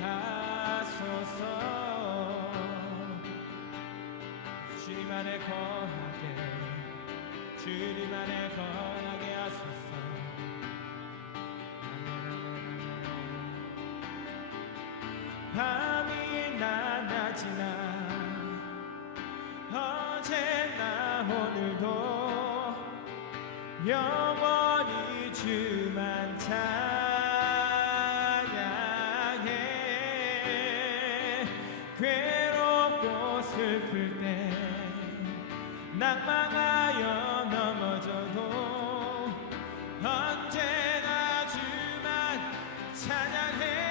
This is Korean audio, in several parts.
하소서. 주님 안에 거하게, 주님 안에 거하게 하소서. 밤이나 낮이나 어제나 오늘도 영원히 주만 찬양해. 괴롭고 슬플 때 낭망하여 넘어져도 언제나 주만 찬양해.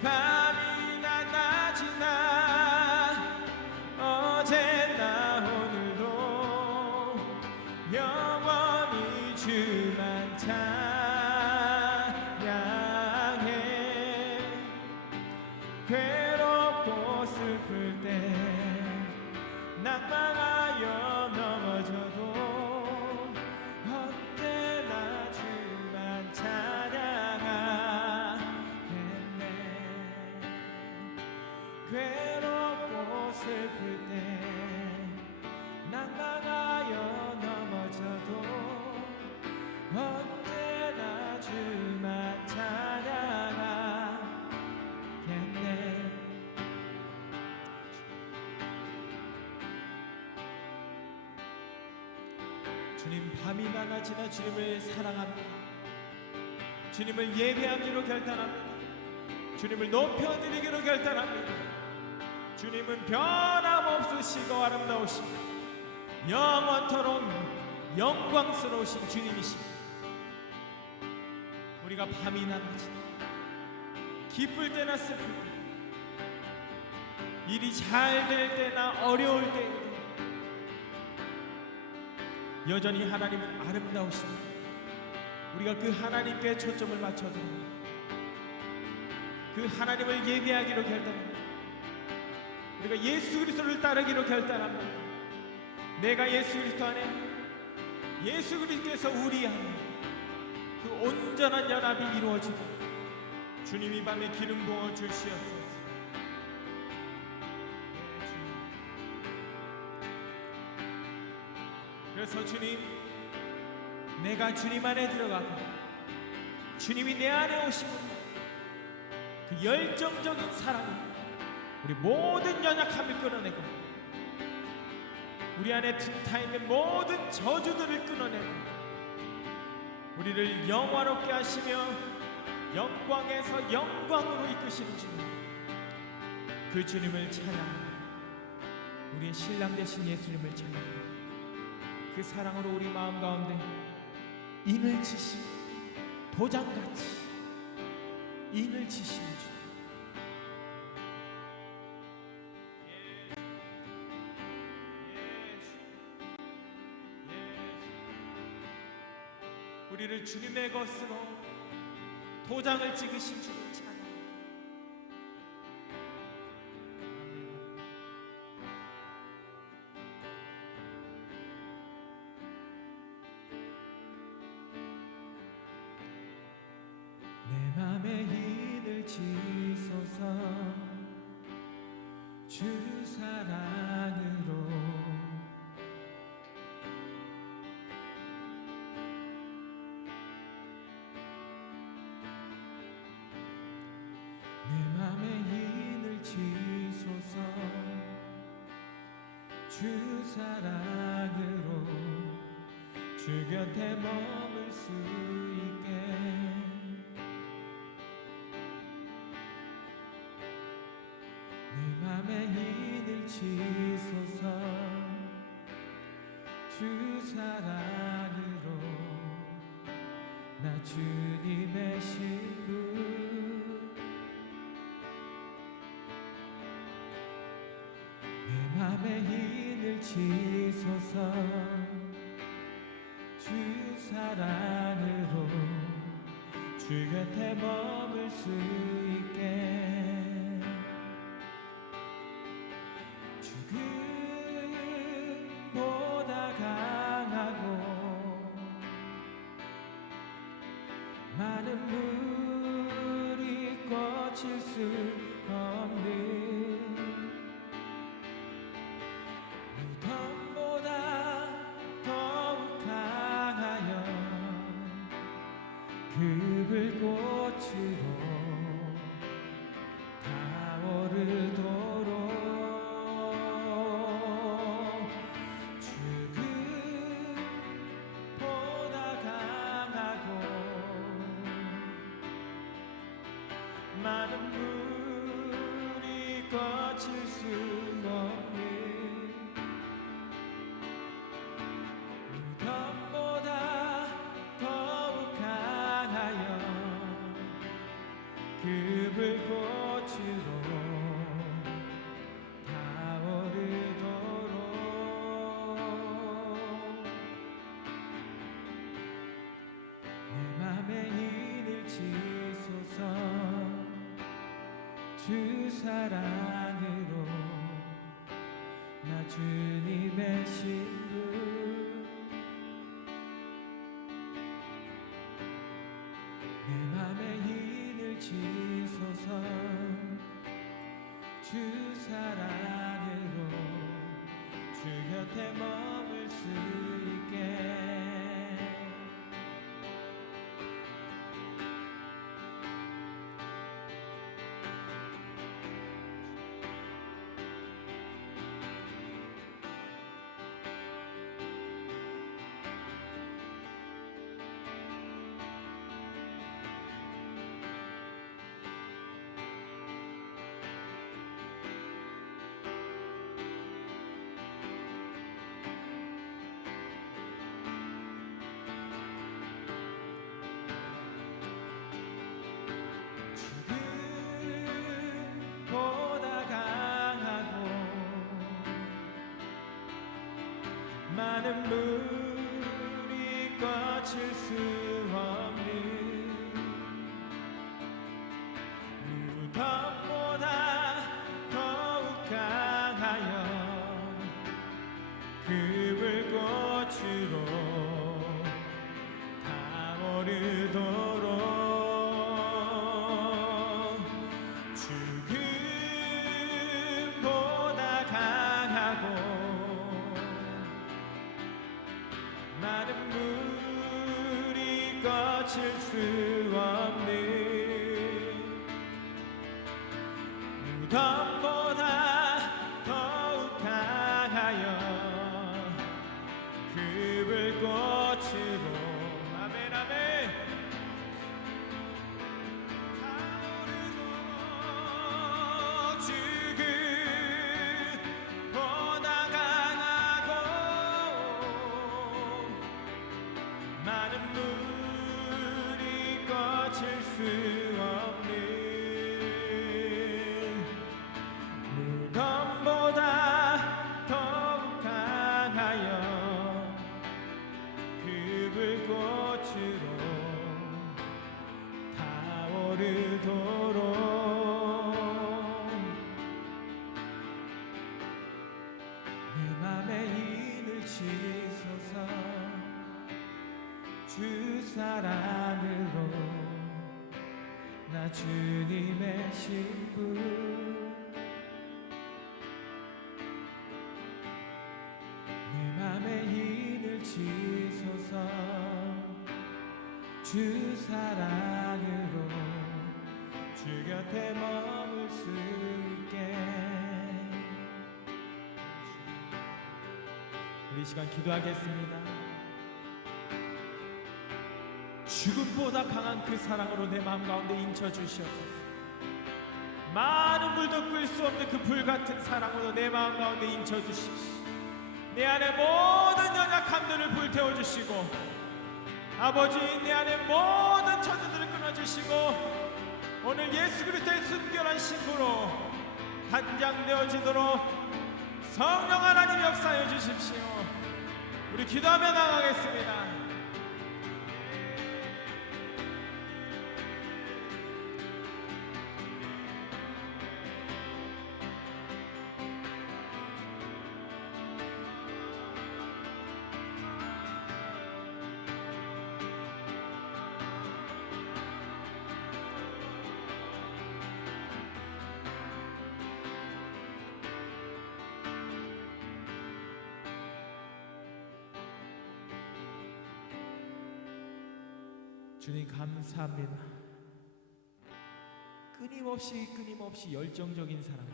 밤이나 낮이나 어제나 오늘도 영원히 주만 찬양해. 괴롭고 슬플 때 낭망하여 넘어져도 언제나 주만 찬양하겠네. 괴롭고 슬플 때 낭망하여 넘어져도 언제나 주만 찬양하겠네. 주님, 밤이나 낮이나 주님을 사랑합니다. 주님을 예배하기로 결단합니다. 주님을 높여드리기로 결단합니다. 주님은 변함없으시고 아름다우십니다. 영원토록 영광스러우신 주님이십니다. 우리가 밤이나 낮이나 기쁠 때나 슬플 때, 일이 잘 될 때나 어려울 때 여전히 하나님은 아름다우십니다. 우리가 그 하나님께 초점을 맞춰드립니다. 그 하나님을 예배하기로 결단합니다. 우리가 예수 그리스도를 따르기로 결단합니다. 내가 예수 그리스도 안에, 예수 그리스도께서 우리 안에 그 온전한 연합이 이루어지도록 주님이 밤에 기름 부어 주시옵소서. 그래서 주님, 내가 주님 안에 들어가고 주님이 내 안에 오시면 그 열정적인 사랑이 우리 모든 연약함을 끊어내고 우리 안에 틈타 있는 모든 저주들을 끊어내고 우리를 영화롭게 하시며 영광에서 영광으로 이끄시는 주님, 그 주님을 찬양합니다. 우리의 신랑 되신 예수님을 찬양합니다. 그 사랑으로 우리 마음 가운데 인을 치시, 도장같이 인을 치시는 주님, 우리를 주님의 것으로 도장을 찍으신 주님 찬양. 내 맘에 인을 치소서. 주 사랑으로 내 맘에 인을 치소서. 주 사랑으로 주 곁에 머물 수 있게 내 맘에 인을 치소서. 주 사랑으로 나 주님의 신부 내 맘에 인을 치소서. 주 사랑으로 주 곁에 머물 수 있게 죽음보다 강하고 많은 물이 거칠 수 없는 무덤보다 더욱 강하여 그 불꽃으로 타오르도록 죽음보다 강하고 많은 물이 거칠 수 없는 무덤보다 더욱 강하여 그 불꽃으로 타오르도록 내 맘에 힘을 치소서 주 사랑으로 나 주님의 신부 내 맘에 힘을 치소서 주 사랑으로 주 곁에 머물 수 있게 죽음보다 강하고 많은 물이 거칠 수 없는 무덤보다 더욱 강하여 그 불꽃으로 타오르도록 죽음보다 강하고 많은 물이 거칠 수 없는 무덤보다 더욱 강하여 그 불꽃으로 아멘 아멘 타오르도록 죽음보다 강하고 많은 물이 거칠 수 없는 무덤보다 더욱 강하여 그 불꽃으로 타오르도록 내 맘에 힘을 치소서 주 사랑으로 나 주님의 신부 내 맘에 힘을 치소서 주 사랑으로 주 곁에 머물 수 있게 우리 이 시간 기도하겠습니다. 죽음보다 강한 그 사랑으로 내 마음 가운데 인쳐 주시옵소서. 많은 물도 끓일 수 없는 그 불같은 사랑으로 내 마음 가운데 인쳐 주십시오. 내 안에 모든 연약함들을 불태워 주시고 아버지 내 안에 모든 저주들을 끊어주시고 오늘 예수 그리스도의 순결한 신부로 단장되어지도록 성령 하나님 역사해 주십시오. 우리 기도하며 나가겠습니다. 주님 감사합니다. 끊임없이 열정적인 사랑,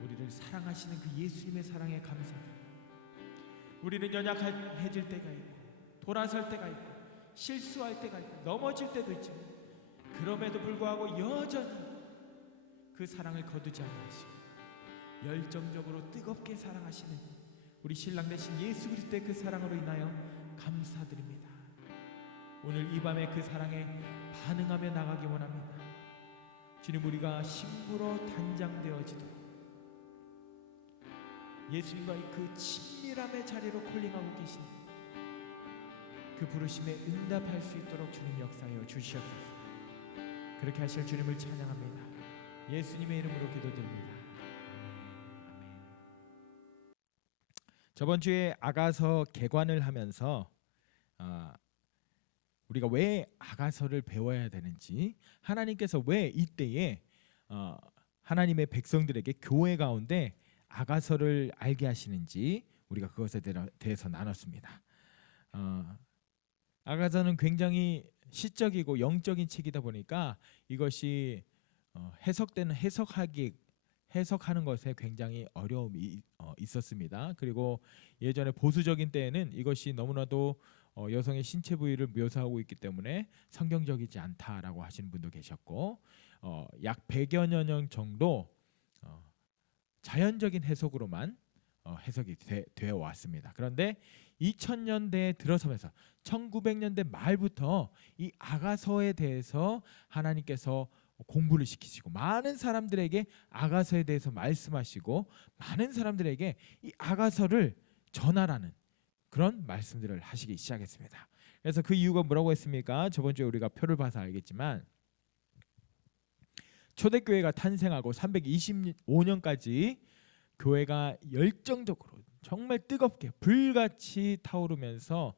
우리를 사랑하시는 그 예수님의 사랑에 감사합니다. 우리는 연약해질 때가 있고 돌아설 때가 있고 실수할 때가 있고 넘어질 때도 있지만 그럼에도 불구하고 여전히 그 사랑을 거두지 않으시고 열정적으로 뜨겁게 사랑하시는 우리 신랑 되신 예수 그리스도의 그 사랑으로 인하여 감사드립니다. 오늘 이 밤에 그 사랑에 반응하며 나가기 원합니다. 주님, 우리가 신부로 단장되어지도록 예수님과의 그 친밀함의 자리로 콜링하고 계신 그 부르심에 응답할 수 있도록 주님 역사하여 주시옵소서. 그렇게 하실 주님을 찬양합니다. 예수님의 이름으로 기도드립니다. 아멘. 저번 주에 아가서 개관을 하면서 우리가 왜 아가서를 배워야 되는지, 하나님께서 왜 이때에 하나님의 백성들에게 교회 가운데 아가서를 알게 하시는지 우리가 그것에 대해서 나눴습니다. 아가서는 굉장히 시적이고 영적인 책이다 보니까 이것이 해석하는 것에 굉장히 어려움이 있었습니다. 그리고 예전에 보수적인 때에는 이것이 너무나도 여성의 신체 부위를 묘사하고 있기 때문에 성경적이지 않다라고 하시는 분도 계셨고, 약 100여 년 정도 자연적인 해석으로만 해석이 되어 왔습니다. 그런데 2000년대에 들어서면서 1900년대 말부터 이 아가서에 대해서 하나님께서 공부를 시키시고 많은 사람들에게 아가서에 대해서 말씀하시고 많은 사람들에게 이 아가서를 전하라는 그런 말씀들을 하시기 시작했습니다. 그래서 그 이유가 뭐라고 했습니까? 저번 주에 우리가 표를 봐서 알겠지만 초대교회가 탄생하고 325년까지 교회가 열정적으로 정말 뜨겁게 불같이 타오르면서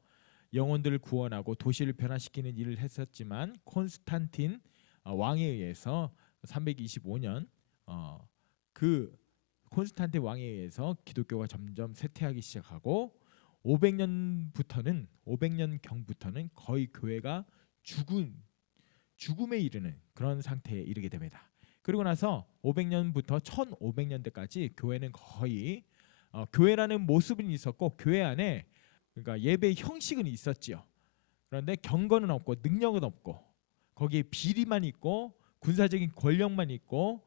영혼들을 구원하고 도시를 변화시키는 일을 했었지만 콘스탄틴 왕에 의해서 325년 그 콘스탄틴 왕에 의해서 기독교가 점점 쇠퇴하기 시작하고 500년경부터는 거의 교회가 죽음에 이르는 그런 상태에 이르게 됩니다. 그리고 나서 500년부터 1500년대까지 교회는 거의 교회라는 모습은 있었고 교회 안에 그러니까 예배의 형식은 있었지요. 그런데 경건은 없고 능력은 없고 거기에 비리만 있고 군사적인 권력만 있고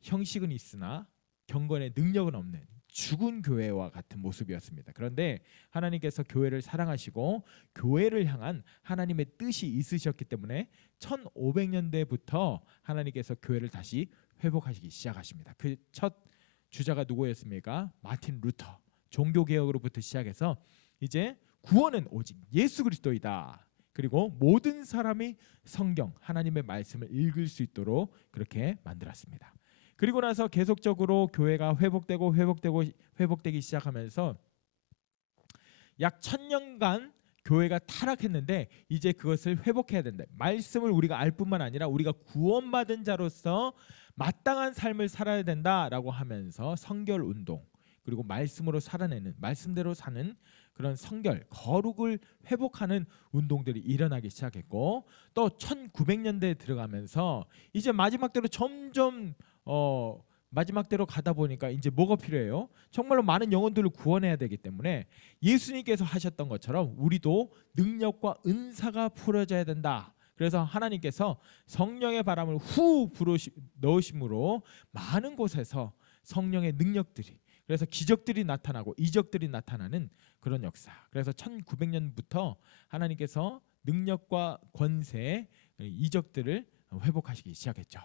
형식은 있으나 경건의 능력은 없는 죽은 교회와 같은 모습이었습니다. 그런데 하나님께서 교회를 사랑하시고 교회를 향한 하나님의 뜻이 있으셨기 때문에 1500년대부터 하나님께서 교회를 다시 회복하시기 시작하십니다. 그 첫 주자가 누구였습니까? 마틴 루터. 종교개혁으로부터 시작해서 이제 구원은 오직 예수 그리스도이다. 그리고 모든 사람이 성경 하나님의 말씀을 읽을 수 있도록 그렇게 만들었습니다. 그리고 나서 계속적으로 교회가 회복되기 시작하면서 약 1000년간 교회가 타락했는데 이제 그것을 회복해야 된다. 말씀을 우리가 알 뿐만 아니라 우리가 구원받은 자로서 마땅한 삶을 살아야 된다라고 하면서 성결 운동, 그리고 말씀으로 살아내는, 말씀대로 사는 그런 성결, 거룩을 회복하는 운동들이 일어나기 시작했고, 또 1900년대에 들어가면서 이제 마지막대로 점점 마지막대로 가다 보니까 이제 뭐가 필요해요? 정말로 많은 영혼들을 구원해야 되기 때문에 예수님께서 하셨던 것처럼 우리도 능력과 은사가 풀어져야 된다. 그래서 하나님께서 성령의 바람을 후 불어 넣으심으로 많은 곳에서 성령의 능력들이, 그래서 기적들이 나타나고 이적들이 나타나는 그런 역사. 그래서 1900년부터 하나님께서 능력과 권세, 이적들을 회복하시기 시작했죠.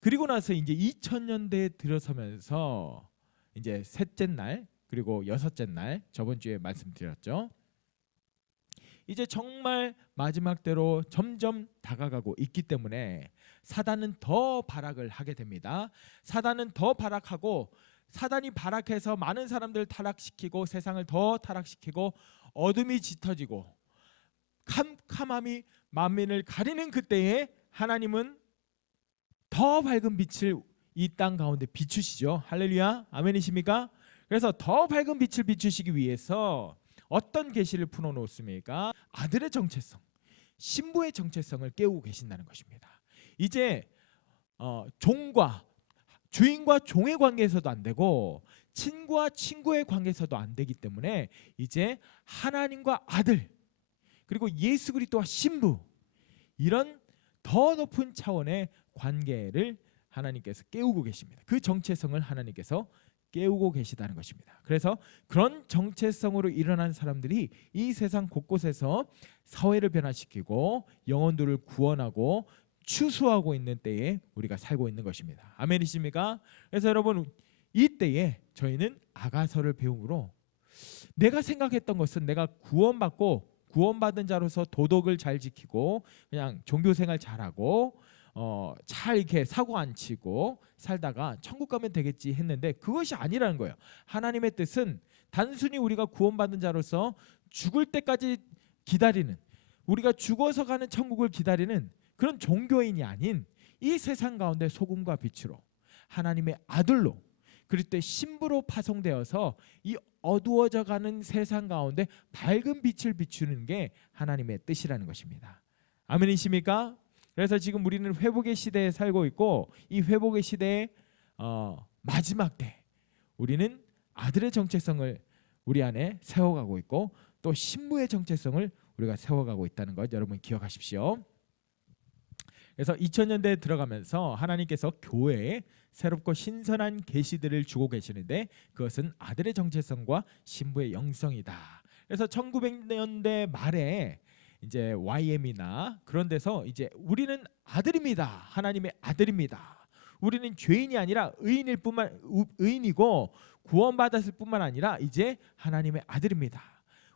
그리고 나서 이제 2000년대에 들어서면서 이제 셋째 날 그리고 여섯째 날, 저번 주에 말씀드렸죠. 이제 정말 마지막 때로 점점 다가가고 있기 때문에 사단은 더 발악을 하게 됩니다. 사단은 더 발악하고, 사단이 발악해서 많은 사람들을 타락시키고 세상을 더 타락시키고 어둠이 짙어지고 캄캄함이 만민을 가리는 그때에 하나님은 더 밝은 빛을 이 땅 가운데 비추시죠. 할렐루야, 아멘이십니까? 그래서 더 밝은 빛을 비추시기 위해서 어떤 계시를 풀어놓습니까? 아들의 정체성, 신부의 정체성을 깨우고 계신다는 것입니다. 이제 종과 주인과 종의 관계에서도 안 되고 친구와 친구의 관계에서도 안 되기 때문에 이제 하나님과 아들 그리고 예수 그리스도와 신부 이런 더 높은 차원의 관계를 하나님께서 깨우고 계십니다. 그 정체성을 하나님께서 깨우고 계시다는 것입니다. 그래서 그런 정체성으로 일어난 사람들이 이 세상 곳곳에서 사회를 변화시키고 영혼들을 구원하고 추수하고 있는 때에 우리가 살고 있는 것입니다. 아멘이십니까? 그래서 여러분 이 때에 저희는 아가서를 배움으로 내가 생각했던 것은 내가 구원받은 자로서 도덕을 잘 지키고 그냥 종교생활 잘하고 잘 이렇게 사고 안 치고 살다가 천국 가면 되겠지 했는데 그것이 아니라는 거예요. 하나님의 뜻은 단순히 우리가 구원받은 자로서 죽을 때까지 기다리는 우리가 죽어서 가는 천국을 기다리는 그런 종교인이 아닌 이 세상 가운데 소금과 빛으로 하나님의 아들로 그리스도의 신부로 파송되어서 이 어두워져 가는 세상 가운데 밝은 빛을 비추는 게 하나님의 뜻이라는 것입니다. 아멘이십니까? 그래서 지금 우리는 회복의 시대에 살고 있고 이 회복의 시대의 마지막 때 우리는 아들의 정체성을 우리 안에 세워가고 있고 또 신부의 정체성을 우리가 세워가고 있다는 것 여러분 기억하십시오. 그래서 2000년대에 들어가면서 하나님께서 교회에 새롭고 신선한 계시들을 주고 계시는데 그것은 아들의 정체성과 신부의 영성이다. 그래서 1900년대 말에 이제 YM이나 그런 데서 이제 우리는 아들입니다. 하나님의 아들입니다. 우리는 죄인이 아니라 의인이고 구원받았을 뿐만 아니라 이제 하나님의 아들입니다.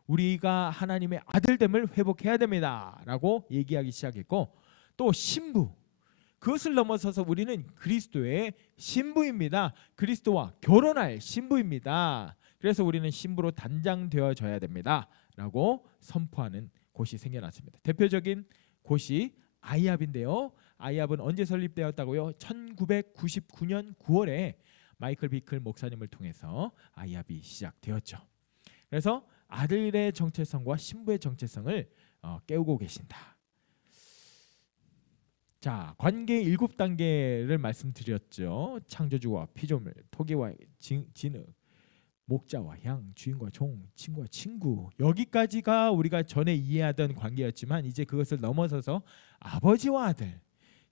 우리가 하나님의 아들됨을 회복해야 됩니다라고 얘기하기 시작했고 또 신부 그것을 넘어서서 우리는 그리스도의 신부입니다. 그리스도와 결혼할 신부입니다. 그래서 우리는 신부로 단장되어져야 됩니다라고 선포하는 곳이 생겨났습니다. 대표적인 곳이 아이압인데요. 아이압은 언제 설립되었다고요? 1999년 9월에 마이클 비클 목사님을 통해서 아이압이 시작되었죠. 그래서 아들의 정체성과 신부의 정체성을 깨우고 계신다. 자, 관계 7단계를 말씀드렸죠. 창조주와 피조물, 토기와 진흙, 목자와 양, 주인과 종, 친구와 친구. 여기까지가 우리가 전에 이해하던 관계였지만 이제 그것을 넘어서서 아버지와 아들,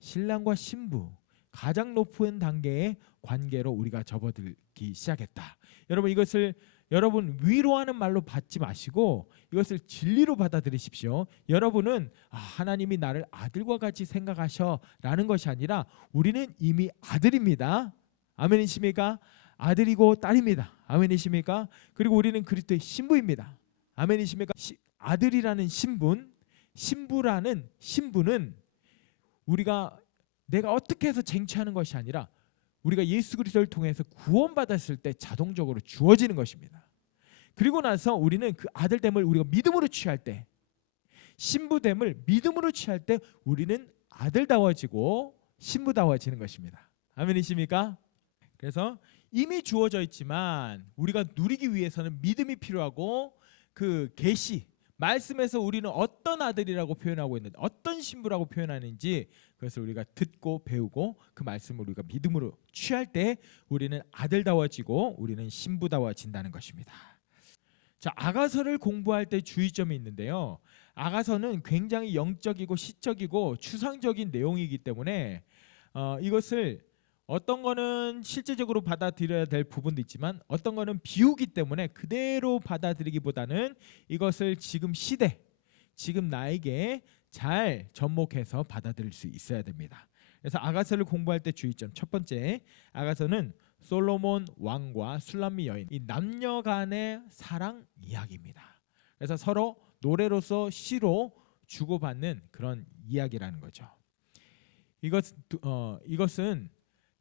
신랑과 신부, 가장 높은 단계의 관계로 우리가 접어들기 시작했다. 여러분 이것을 여러분 위로하는 말로 받지 마시고 이것을 진리로 받아들이십시오. 여러분은 하나님이 나를 아들과 같이 생각하셔라는 것이 아니라 우리는 이미 아들입니다. 아멘이십니까? 아들이고 딸입니다. 아멘이십니까? 그리고 우리는 그리스도의 신부입니다. 아멘이십니까? 아들이라는 신분, 신부라는 신분은 우리가 내가 어떻게 해서 쟁취하는 것이 아니라 우리가 예수 그리스도를 통해서 구원받았을 때 자동적으로 주어지는 것입니다. 그리고 나서 우리는 그 아들됨을 우리가 믿음으로 취할 때 신부됨을 믿음으로 취할 때 우리는 아들다워지고 신부다워지는 것입니다. 아멘이십니까? 그래서 이미 주어져 있지만 우리가 누리기 위해서는 믿음이 필요하고 그 계시 말씀에서 우리는 어떤 아들이라고 표현하고 있는지 어떤 신부라고 표현하는지 그것을 우리가 듣고 배우고 그 말씀을 우리가 믿음으로 취할 때 우리는 아들다워지고 우리는 신부다워진다는 것입니다. 자, 아가서를 공부할 때 주의점이 있는데요. 아가서는 굉장히 영적이고 시적이고 추상적인 내용이기 때문에 이것을 어떤 거는 실제적으로 받아들여야 될 부분도 있지만 어떤 거는 비유기 때문에 그대로 받아들이기보다는 이것을 지금 시대, 지금 나에게 잘 접목해서 받아들일 수 있어야 됩니다. 그래서 아가서를 공부할 때 주의점 첫 번째, 아가서는 솔로몬 왕과 술람미 여인 이 남녀 간의 사랑 이야기입니다. 그래서 서로 노래로서 시로 주고받는 그런 이야기라는 거죠. 이것은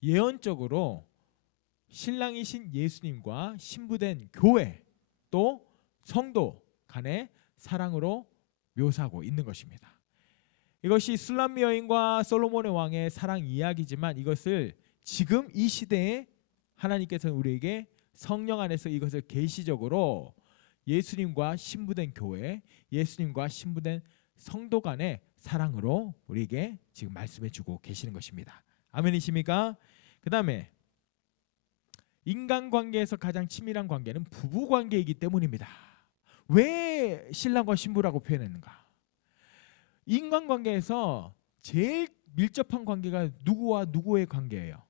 예언적으로 신랑이신 예수님과 신부된 교회 또 성도 간의 사랑으로 묘사하고 있는 것입니다. 이것이 술람미 여인과 솔로몬의 왕의 사랑 이야기지만 이것을 지금 이 시대에 하나님께서는 우리에게 성령 안에서 이것을 계시적으로 예수님과 신부된 교회, 예수님과 신부된 성도 간의 사랑으로 우리에게 지금 말씀해 주고 계시는 것입니다. 아멘이십니까? 그 다음에 인간관계에서 가장 친밀한 관계는 부부관계이기 때문입니다. 왜 신랑과 신부라고 표현했는가? 인간관계에서 제일 밀접한 관계가 누구와 누구의 관계예요?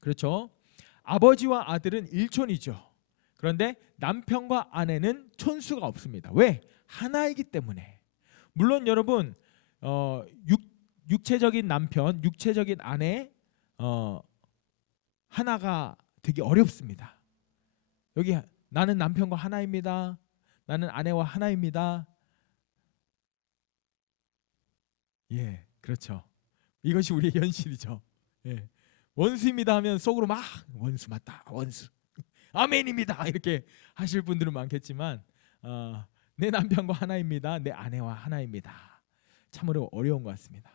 그렇죠? 아버지와 아들은 일촌이죠. 그런데 남편과 아내는 촌수가 없습니다. 왜? 하나이기 때문에. 물론 여러분 육체적인 남편, 육체적인 아내 하나가 되게 어렵습니다. 여기 나는 남편과 하나입니다. 나는 아내와 하나입니다. 예, 그렇죠. 이것이 우리의 현실이죠. 예. 원수입니다 하면 속으로 막 원수 맞다, 원수. 아멘입니다 이렇게 하실 분들은 많겠지만 내 남편과 하나입니다. 내 아내와 하나입니다. 참으로 어려운 것 같습니다.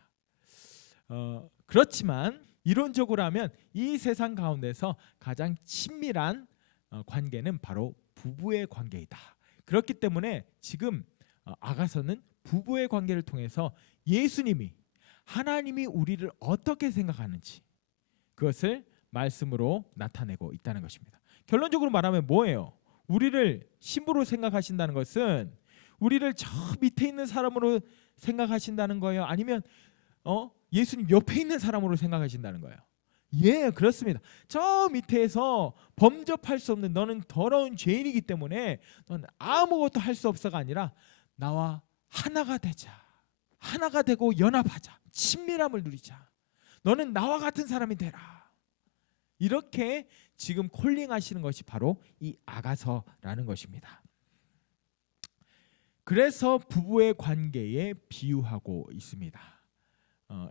그렇지만 이론적으로 하면 이 세상 가운데서 가장 친밀한 관계는 바로 부부의 관계이다. 그렇기 때문에 지금 아가서는 부부의 관계를 통해서 예수님이, 하나님이 우리를 어떻게 생각하는지 그것을 말씀으로 나타내고 있다는 것입니다. 결론적으로 말하면 뭐예요? 우리를 신부로 생각하신다는 것은 우리를 저 밑에 있는 사람으로 생각하신다는 거예요? 아니면 예수님 옆에 있는 사람으로 생각하신다는 거예요? 예, 그렇습니다. 저 밑에서 범접할 수 없는 너는 더러운 죄인이기 때문에 너는 아무것도 할 수 없어가 아니라 나와 하나가 되자. 하나가 되고 연합하자. 친밀함을 누리자. 너는 나와 같은 사람이 되라. 이렇게 지금 콜링하시는 것이 바로 이 아가서라는 것입니다. 그래서 부부의 관계에 비유하고 있습니다.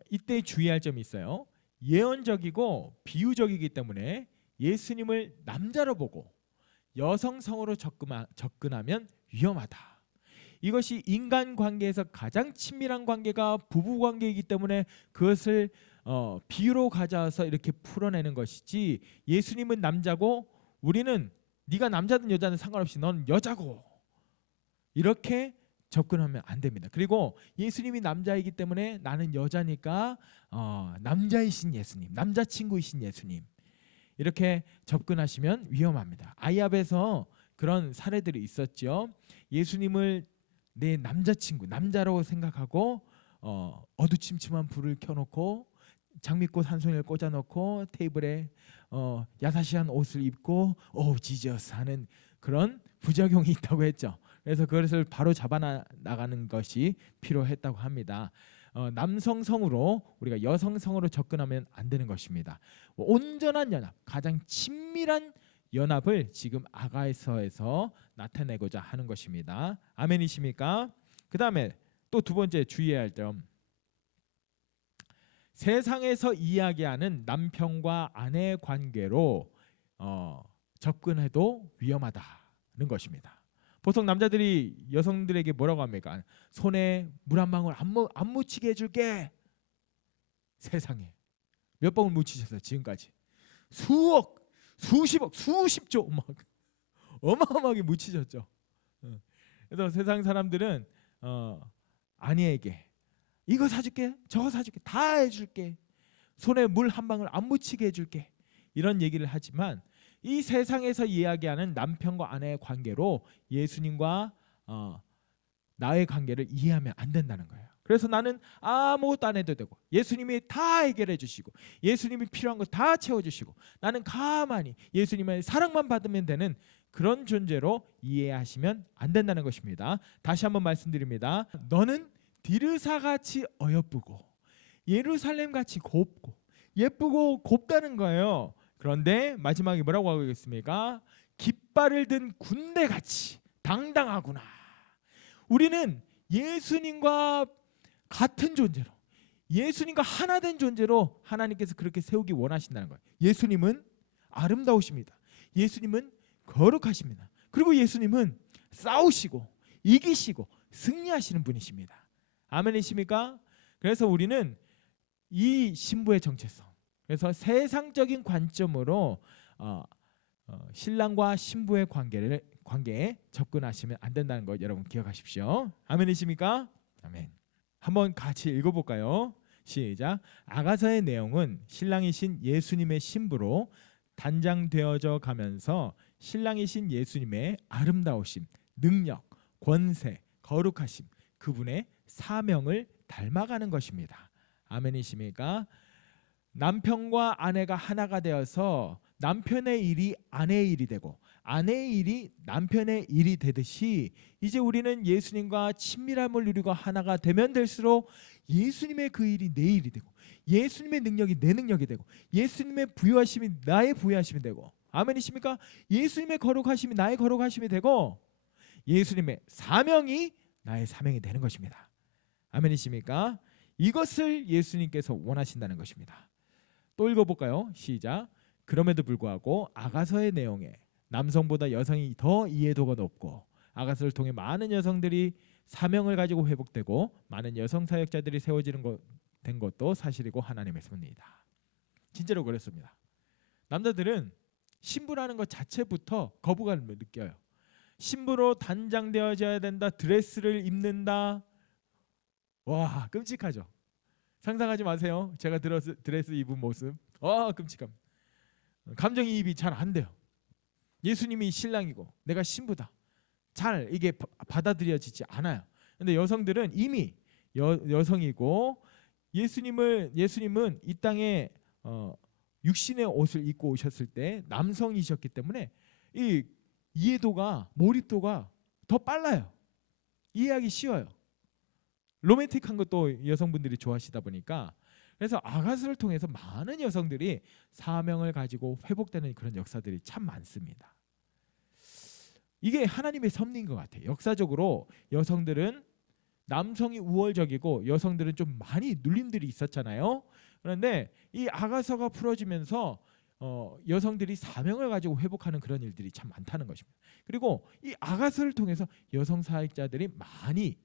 이때 주의할 점이 있어요. 예언적이고 비유적이기 때문에 예수님을 남자로 보고 여성성으로 접근하면 위험하다. 이것이 인간관계에서 가장 친밀한 관계가 부부관계이기 때문에 그것을 비유로 가져와서 이렇게 풀어내는 것이지, 예수님은 남자고 우리는 네가 남자든 여자든 상관없이 넌 여자고 이렇게 접근하면 안 됩니다. 그리고 예수님이 남자이기 때문에 나는 여자니까 남자이신 예수님, 남자친구이신 예수님 이렇게 접근하시면 위험합니다. 아이압에서 그런 사례들이 있었죠. 예수님을 내 남자친구, 남자라고 생각하고 어두침침한 불을 켜놓고 장미꽃 한 송이를 꽂아놓고 테이블에 야사시한 옷을 입고 오 지저스 하는 그런 부작용이 있다고 했죠. 그래서 그것을 바로 잡아나가는 것이 필요했다고 합니다. 남성성으로 우리가 여성성으로 접근하면 안 되는 것입니다. 온전한 연합, 가장 친밀한 연합을 지금 아가서에서 나타내고자 하는 것입니다. 아멘이십니까? 그 다음에 또 두 번째 주의해야 할 점, 세상에서 이야기하는 남편과 아내의 관계로 접근해도 위험하다는 것입니다. 보통 남자들이 여성들에게 뭐라고 합니까? 손에 물 한 방울 안 묻히게 해줄게. 세상에 몇 방울 묻히셨어요 지금까지? 수억, 수십억, 수십조 막 어마어마하게 묻히셨죠. 그래서 세상 사람들은 아내에게 이거 사줄게, 저거 사줄게, 다 해줄게, 손에 물 한 방울 안 묻히게 해줄게, 이런 얘기를 하지만 이 세상에서 이야기하는 남편과 아내의 관계로 예수님과 나의 관계를 이해하면 안 된다는 거예요. 그래서 나는 아무것도 안 해도 되고 예수님이 다 해결해 주시고 예수님이 필요한 거 다 채워주시고 나는 가만히 예수님의 사랑만 받으면 되는 그런 존재로 이해하시면 안 된다는 것입니다. 다시 한번 말씀드립니다. 너는 디르사같이 어여쁘고 예루살렘같이 곱고 예쁘고 곱다는 거예요. 그런데 마지막에 뭐라고 하고 있습니까? 깃발을 든 군대같이 당당하구나. 우리는 예수님과 같은 존재로, 예수님과 하나 된 존재로 하나님께서 그렇게 세우기 원하신다는 거예요. 예수님은 아름다우십니다. 예수님은 거룩하십니다. 그리고 예수님은 싸우시고 이기시고 승리하시는 분이십니다. 아멘이십니까? 그래서 우리는 이 신부의 정체성, 그래서 세상적인 관점으로 신랑과 신부의 관계에 접근하시면 안 된다는 것 여러분 기억하십시오. 아멘이십니까? 아멘. 한번 같이 읽어볼까요? 시작. 아가서의 내용은 신랑이신 예수님의 신부로 단장되어져 가면서 신랑이신 예수님의 아름다우심, 능력, 권세, 거룩하심, 그분의 사명을 닮아가는 것입니다. 아멘이십니까? 남편과 아내가 하나가 되어서 남편의 일이 아내의 일이 되고 아내의 일이 남편의 일이 되듯이 이제 우리는 예수님과 친밀함을 누리고 하나가 되면 될수록 예수님의 그 일이 내 일이 되고 예수님의 능력이 내 능력이 되고 예수님의 부요하심이 나의 부요하심이 되고 아멘이십니까? 예수님의 거룩하심이 나의 거룩하심이 되고 예수님의 사명이 나의 사명이 되는 것입니다. 아멘이십니까? 이것을 예수님께서 원하신다는 것입니다. 또 읽어볼까요? 시작. 그럼에도 불구하고 아가서의 내용에 남성보다 여성이 더 이해도가 높고 아가서를 통해 많은 여성들이 사명을 가지고 회복되고 많은 여성 사역자들이 된 것도 사실이고 하나님의 섭리이다. 진짜로 그렇습니다. 남자들은 신부라는 것 자체부터 거부감을 느껴요. 신부로 단장되어져야 된다. 드레스를 입는다. 와, 끔찍하죠. 상상하지 마세요. 제가 드레스 입은 모습. 끔찍합니다. 감정이입이 잘 안 돼요. 예수님이 신랑이고 내가 신부다. 잘 이게 받아들여지지 않아요. 근데 여성들은 이미 여성이고 예수님은 이 땅에 육신의 옷을 입고 오셨을 때 남성이셨기 때문에 이 이해도가 몰입도가 더 빨라요. 이해하기 쉬워요. 로맨틱한 것도 여성분들이 좋아하시다 보니까 그래서 아가서를 통해서 많은 여성들이 사명을 가지고 회복되는 그런 역사들이 참 많습니다. 이게 하나님의 섭리인 것 같아요. 역사적으로 여성들은 남성이 우월적이고 여성들은 좀 많이 눌림들이 있었잖아요. 그런데 이 아가서가 풀어지면서 여성들이 사명을 가지고 회복하는 그런 일들이 참 많다는 것입니다. 그리고 이 아가서를 통해서 여성 사역자들이 많이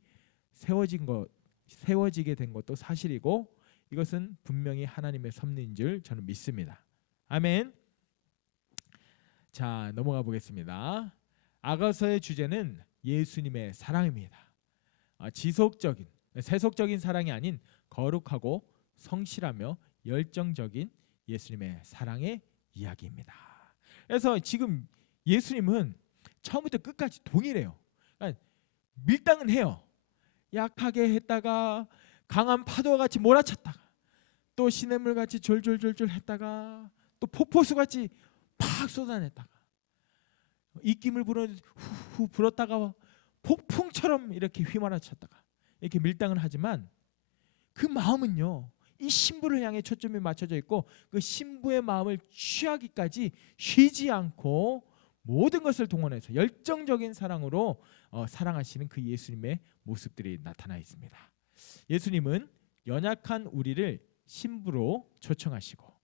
세워지게 된 것도 사실이고 이것은 분명히 하나님의 섭리인 줄 저는 믿습니다. 아멘. 자, 넘어가 보겠습니다. 아가서의 주제는 예수님의 사랑입니다. 지속적인, 세속적인 사랑이 아닌 거룩하고 성실하며 열정적인 예수님의 사랑의 이야기입니다. 그래서 지금 예수님은 처음부터 끝까지 동일해요. 그러니까 밀당은 해요. 약하게 했다가 강한 파도와 같이 몰아쳤다가 또 시냇물 같이 졸졸졸졸 했다가 또 폭포수 같이 팍 쏟아냈다가 입김을 불었다가 폭풍처럼 이렇게 휘몰아쳤다가 이렇게 밀당을 하지만 그 마음은요, 이 신부를 향해 초점이 맞춰져 있고 그 신부의 마음을 취하기까지 쉬지 않고 모든 것을 동원해서 열정적인 사랑으로 사랑하시는 그 예수님의 모습들이 나타나 있습니다. 예수님은 연약한 우리를 신부로 초청하시고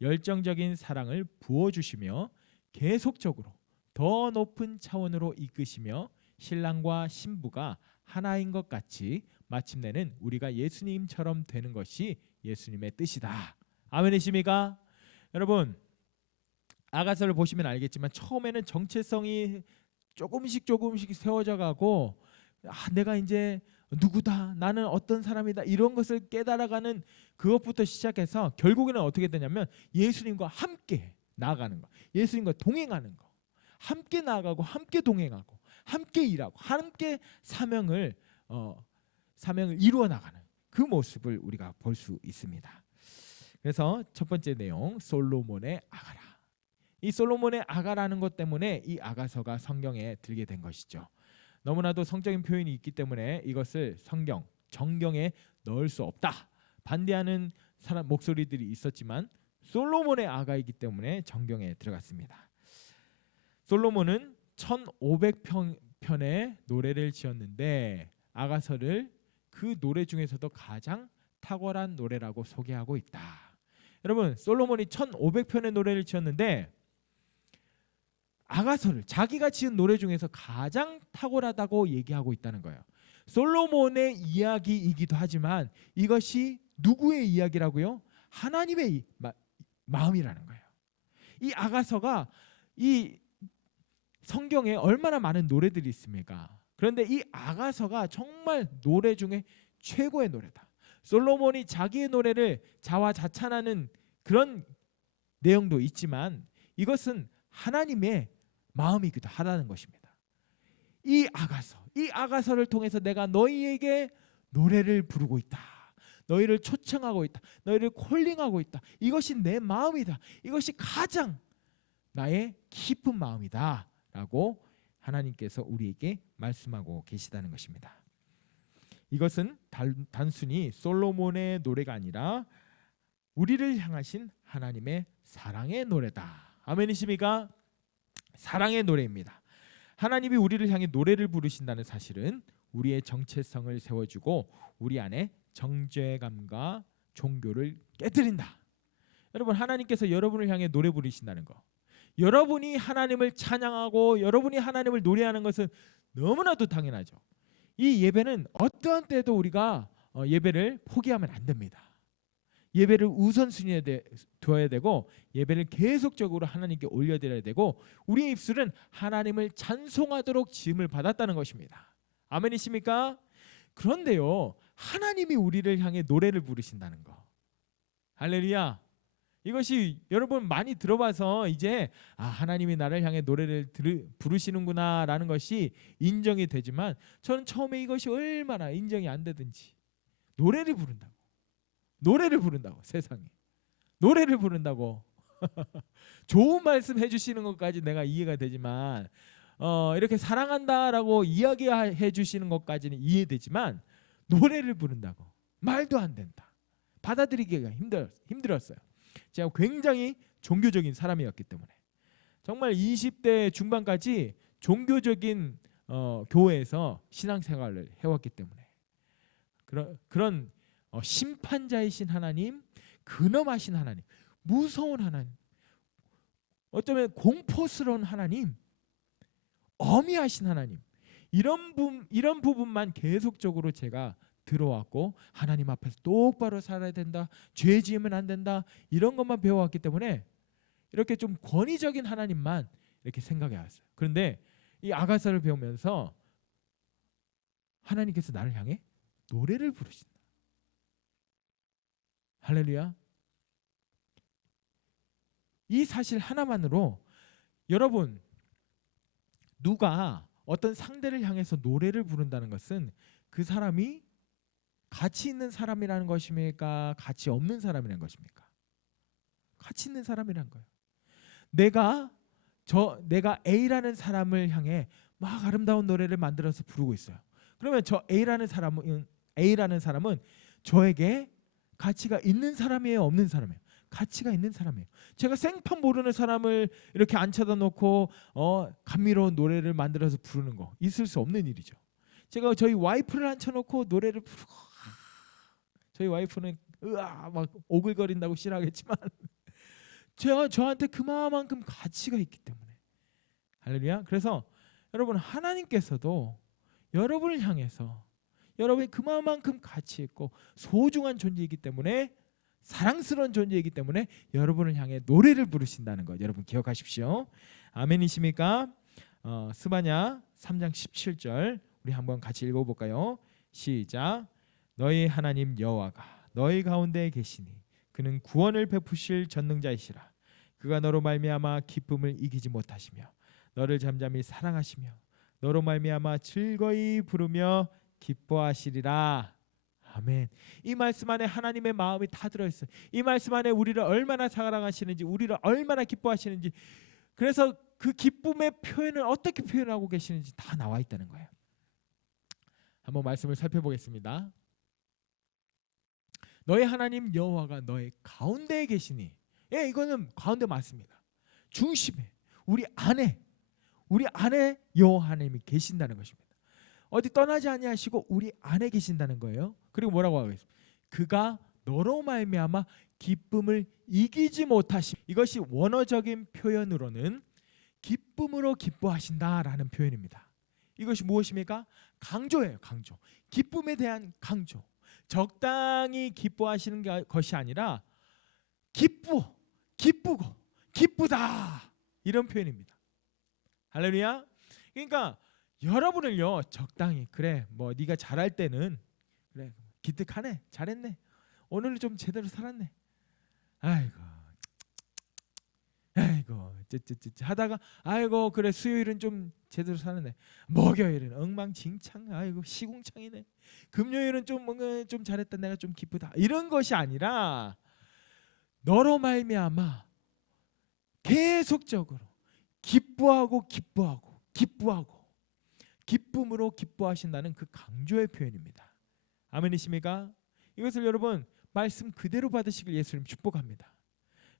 열정적인 사랑을 부어주시며 계속적으로 더 높은 차원으로 이끄시며 신랑과 신부가 하나인 것 같이 마침내는 우리가 예수님처럼 되는 것이 예수님의 뜻이다. 아멘이십니까? 여러분, 아가서를 보시면 알겠지만 처음에는 정체성이 조금씩 세워져 가고 내가 이제 누구다, 나는 어떤 사람이다, 이런 것을 깨달아가는 그것부터 시작해서 결국에는 어떻게 되냐면 예수님과 함께 나아가는 거, 예수님과 동행하는 거, 함께 나아가고 함께 동행하고 함께 일하고 함께 사명을 이루어 나가는 그 모습을 우리가 볼 수 있습니다. 그래서 첫 번째 내용, 솔로몬의 아가라. 이 솔로몬의 아가라는 것 때문에 이 아가서가 성경에 들게 된 것이죠. 너무나도 성적인 표현이 있기 때문에 이것을 정경에 넣을 수 없다, 반대하는 사람 목소리들이 있었지만 솔로몬의 아가이기 때문에 정경에 들어갔습니다. 솔로몬은 1500편의 노래를 지었는데 아가서를 그 노래 중에서도 가장 탁월한 노래라고 소개하고 있다. 여러분, 솔로몬이 1500편의 노래를 지었는데 아가서를 자기가 지은 노래 중에서 가장 탁월하다고 얘기하고 있다는 거예요. 솔로몬의 이야기이기도 하지만 이것이 누구의 이야기라고요? 하나님의 마음이라는 거예요. 이 아가서가 이 성경에 얼마나 많은 노래들이 있습니까? 그런데 이 아가서가 정말 노래 중에 최고의 노래다. 솔로몬이 자기의 노래를 자화자찬하는 그런 내용도 있지만 이것은 하나님의 마음이기도 하다는 것입니다. 이 아가서를 통해서 내가 너희에게 노래를 부르고 있다. 너희를 초청하고 있다. 너희를 콜링하고 있다. 이것이 내 마음이다. 이것이 가장 나의 깊은 마음이다 라고 하나님께서 우리에게 말씀하고 계시다는 것입니다. 이것은 단순히 솔로몬의 노래가 아니라 우리를 향하신 하나님의 사랑의 노래다. 아멘이십니까? 사랑의 노래입니다. 하나님이 우리를 향해 노래를 부르신다는 사실은 우리의 정체성을 세워주고 우리 안에 정죄감과 종교를 깨뜨린다. 여러분, 하나님께서 여러분을 향해 노래 부르신다는 거, 여러분이 하나님을 찬양하고 여러분이 하나님을 노래하는 것은 너무나도 당연하죠. 이 예배는 어떠한 때도 우리가 예배를 포기하면 안 됩니다. 예배를 우선순위에 두어야 되고 예배를 계속적으로 하나님께 올려드려야 되고 우리의 입술은 하나님을 찬송하도록 지음을 받았다는 것입니다. 아멘이십니까? 그런데요, 하나님이 우리를 향해 노래를 부르신다는 거, 할렐루야. 이것이 여러분 많이 들어봐서 이제 하나님이 나를 향해 노래를 부르시는구나 라는 것이 인정이 되지만 저는 처음에 이것이 얼마나 인정이 안 되든지 노래를 부른다고 세상에 노래를 부른다고 좋은 말씀 해주시는 것까지 내가 이해가 되지만 이렇게 사랑한다라고 이야기해 주시는 것까지는 이해되지만 노래를 부른다고 말도 안 된다. 받아들이기가 힘들었어요. 제가 굉장히 종교적인 사람이었기 때문에 정말 20대 중반까지 종교적인 교회에서 신앙생활을 해왔기 때문에 그런 심판자이신 하나님, 근엄하신 하나님, 무서운 하나님, 어쩌면 공포스러운 하나님, 어미하신 하나님, 이런 부분만 계속적으로 제가 들어왔고 하나님 앞에서 똑바로 살아야 된다, 죄 지으면 안 된다, 이런 것만 배워왔기 때문에 이렇게 좀 권위적인 하나님만 이렇게 생각해 왔어요. 그런데 이 아가서를 배우면서 하나님께서 나를 향해 노래를 부르신다. 할렐루야. 이 사실 하나만으로 여러분, 누가 어떤 상대를 향해서 노래를 부른다는 것은 그 사람이 가치 있는 사람이라는 것입니까? 가치 없는 사람이라는 것입니까? 가치 있는 사람이라는 거예요. 내가 A라는 사람을 향해 막 아름다운 노래를 만들어서 부르고 있어요. 그러면 저 A라는 사람은 저에게 가치가 있는 사람이에요, 없는 사람이에요? 가치가 있는 사람이에요. 제가 생판 모르는 사람을 이렇게 앉혀다 놓고 감미로운 노래를 만들어서 부르는 거 있을 수 없는 일이죠. 제가 저희 와이프를 앉혀놓고 노래를 부르고, 저희 와이프는 막 오글거린다고 싫어하겠지만 저한테 그만큼 가치가 있기 때문에, 할렐루야. 그래서 여러분, 하나님께서도 여러분을 향해서 여러분이 그만큼 가치 있고 소중한 존재이기 때문에, 사랑스러운 존재이기 때문에 여러분을 향해 노래를 부르신다는 것 여러분 기억하십시오. 아멘이십니까? 스바냐 3장 17절 우리 한번 같이 읽어볼까요? 시작. 너희 하나님 여호와가 너희 가운데 계시니 그는 구원을 베푸실 전능자이시라. 그가 너로 말미암아 기쁨을 이기지 못하시며 너를 잠잠히 사랑하시며 너로 말미암아 즐거이 부르며 기뻐하시리라. 아멘. 이 말씀 안에 하나님의 마음이 다 들어있어요. 이 말씀 안에 우리를 얼마나 사랑하시는지, 우리를 얼마나 기뻐하시는지, 그래서 그 기쁨의 표현을 어떻게 표현하고 계시는지 다 나와 있다는 거예요. 한번 말씀을 살펴보겠습니다. 너의 하나님 여호와가 너의 가운데에 계시니, 예, 이거는 가운데 맞습니다. 중심에 우리 안에 여호와 하나님이 계신다는 것입니다. 어디 떠나지 아니하시고 우리 안에 계신다는 거예요. 그리고 뭐라고 하고 있습니까? 그가 너로 말미암아 기쁨을 이기지 못하심. 이것이 원어적인 표현으로는 기쁨으로 기뻐하신다라는 표현입니다. 이것이 무엇입니까? 강조예요. 강조. 기쁨에 대한 강조. 적당히 기뻐하시는 것이 아니라 기쁘고 기쁘다, 이런 표현입니다. 할렐루야. 그러니까 여러분을요 적당히 그래 뭐 네가 잘할 때는 그래 기특하네 잘했네 오늘은 좀 제대로 살았네 아이고 아이고 찌찌찌찌 하다가 아이고 그래 수요일은 좀 제대로 살았네 목요일은 엉망진창 아이고 시궁창이네 금요일은 좀 뭔가 좀 잘했다 내가 좀 기쁘다 이런 것이 아니라 너로 말미암아 계속적으로 기뻐하고 기뻐하고 기뻐하고 기쁨으로 기뻐하신다는 그 강조의 표현입니다. 아멘이십니까? 이것을 여러분 말씀 그대로 받으시길 예수님 축복합니다.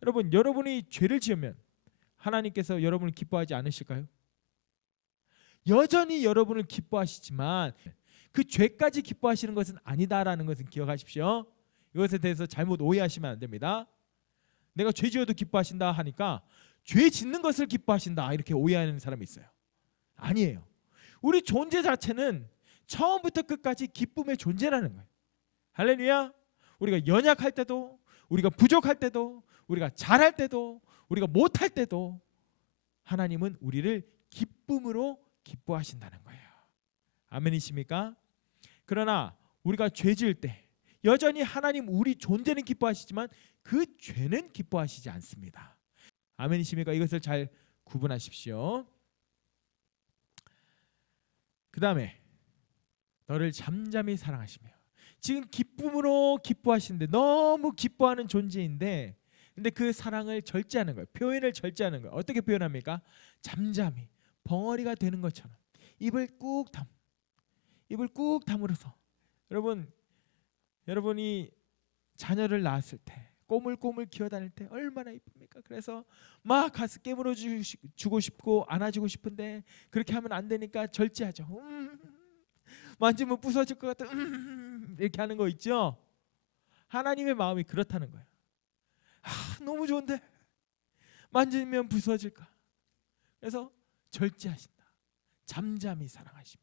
여러분 여러분이 죄를 지으면 하나님께서 여러분을 기뻐하지 않으실까요? 여전히 여러분을 기뻐하시지만 그 죄까지 기뻐하시는 것은 아니다라는 것은 기억하십시오. 이것에 대해서 잘못 오해하시면 안 됩니다. 내가 죄 지어도 기뻐하신다 하니까 죄 짓는 것을 기뻐하신다 이렇게 오해하는 사람이 있어요. 아니에요. 우리 존재 자체는 처음부터 끝까지 기쁨의 존재라는 거예요. 할렐루야. 우리가 연약할 때도 우리가 부족할 때도 우리가 잘할 때도 우리가 못할 때도 하나님은 우리를 기쁨으로 기뻐하신다는 거예요. 아멘이십니까? 그러나 우리가 죄 지을 때 여전히 하나님 우리 존재는 기뻐하시지만 그 죄는 기뻐하시지 않습니다. 아멘이십니까? 이것을 잘 구분하십시오. 그 다음에 너를 잠잠히 사랑하시며 지금 기쁨으로 기뻐하시는데 너무 기뻐하는 존재인데 근데 그 사랑을 절제하는 거예요. 표현을 절제하는 거예요. 어떻게 표현합니까? 잠잠히 벙어리가 되는 것처럼 입을 꾹 다물어서 여러분이 자녀를 낳았을 때 꼬물꼬물 기어다닐 때 얼마나 이쁩니까? 그래서 막 가서 깨물어 주고 싶고 안아주고 싶은데 그렇게 하면 안 되니까 절제하죠. 만지면 부서질 것 같아. 이렇게 하는 거 있죠. 하나님의 마음이 그렇다는 거예요. 너무 좋은데 만지면 부서질까. 그래서 절제하신다. 잠잠히 사랑하시며.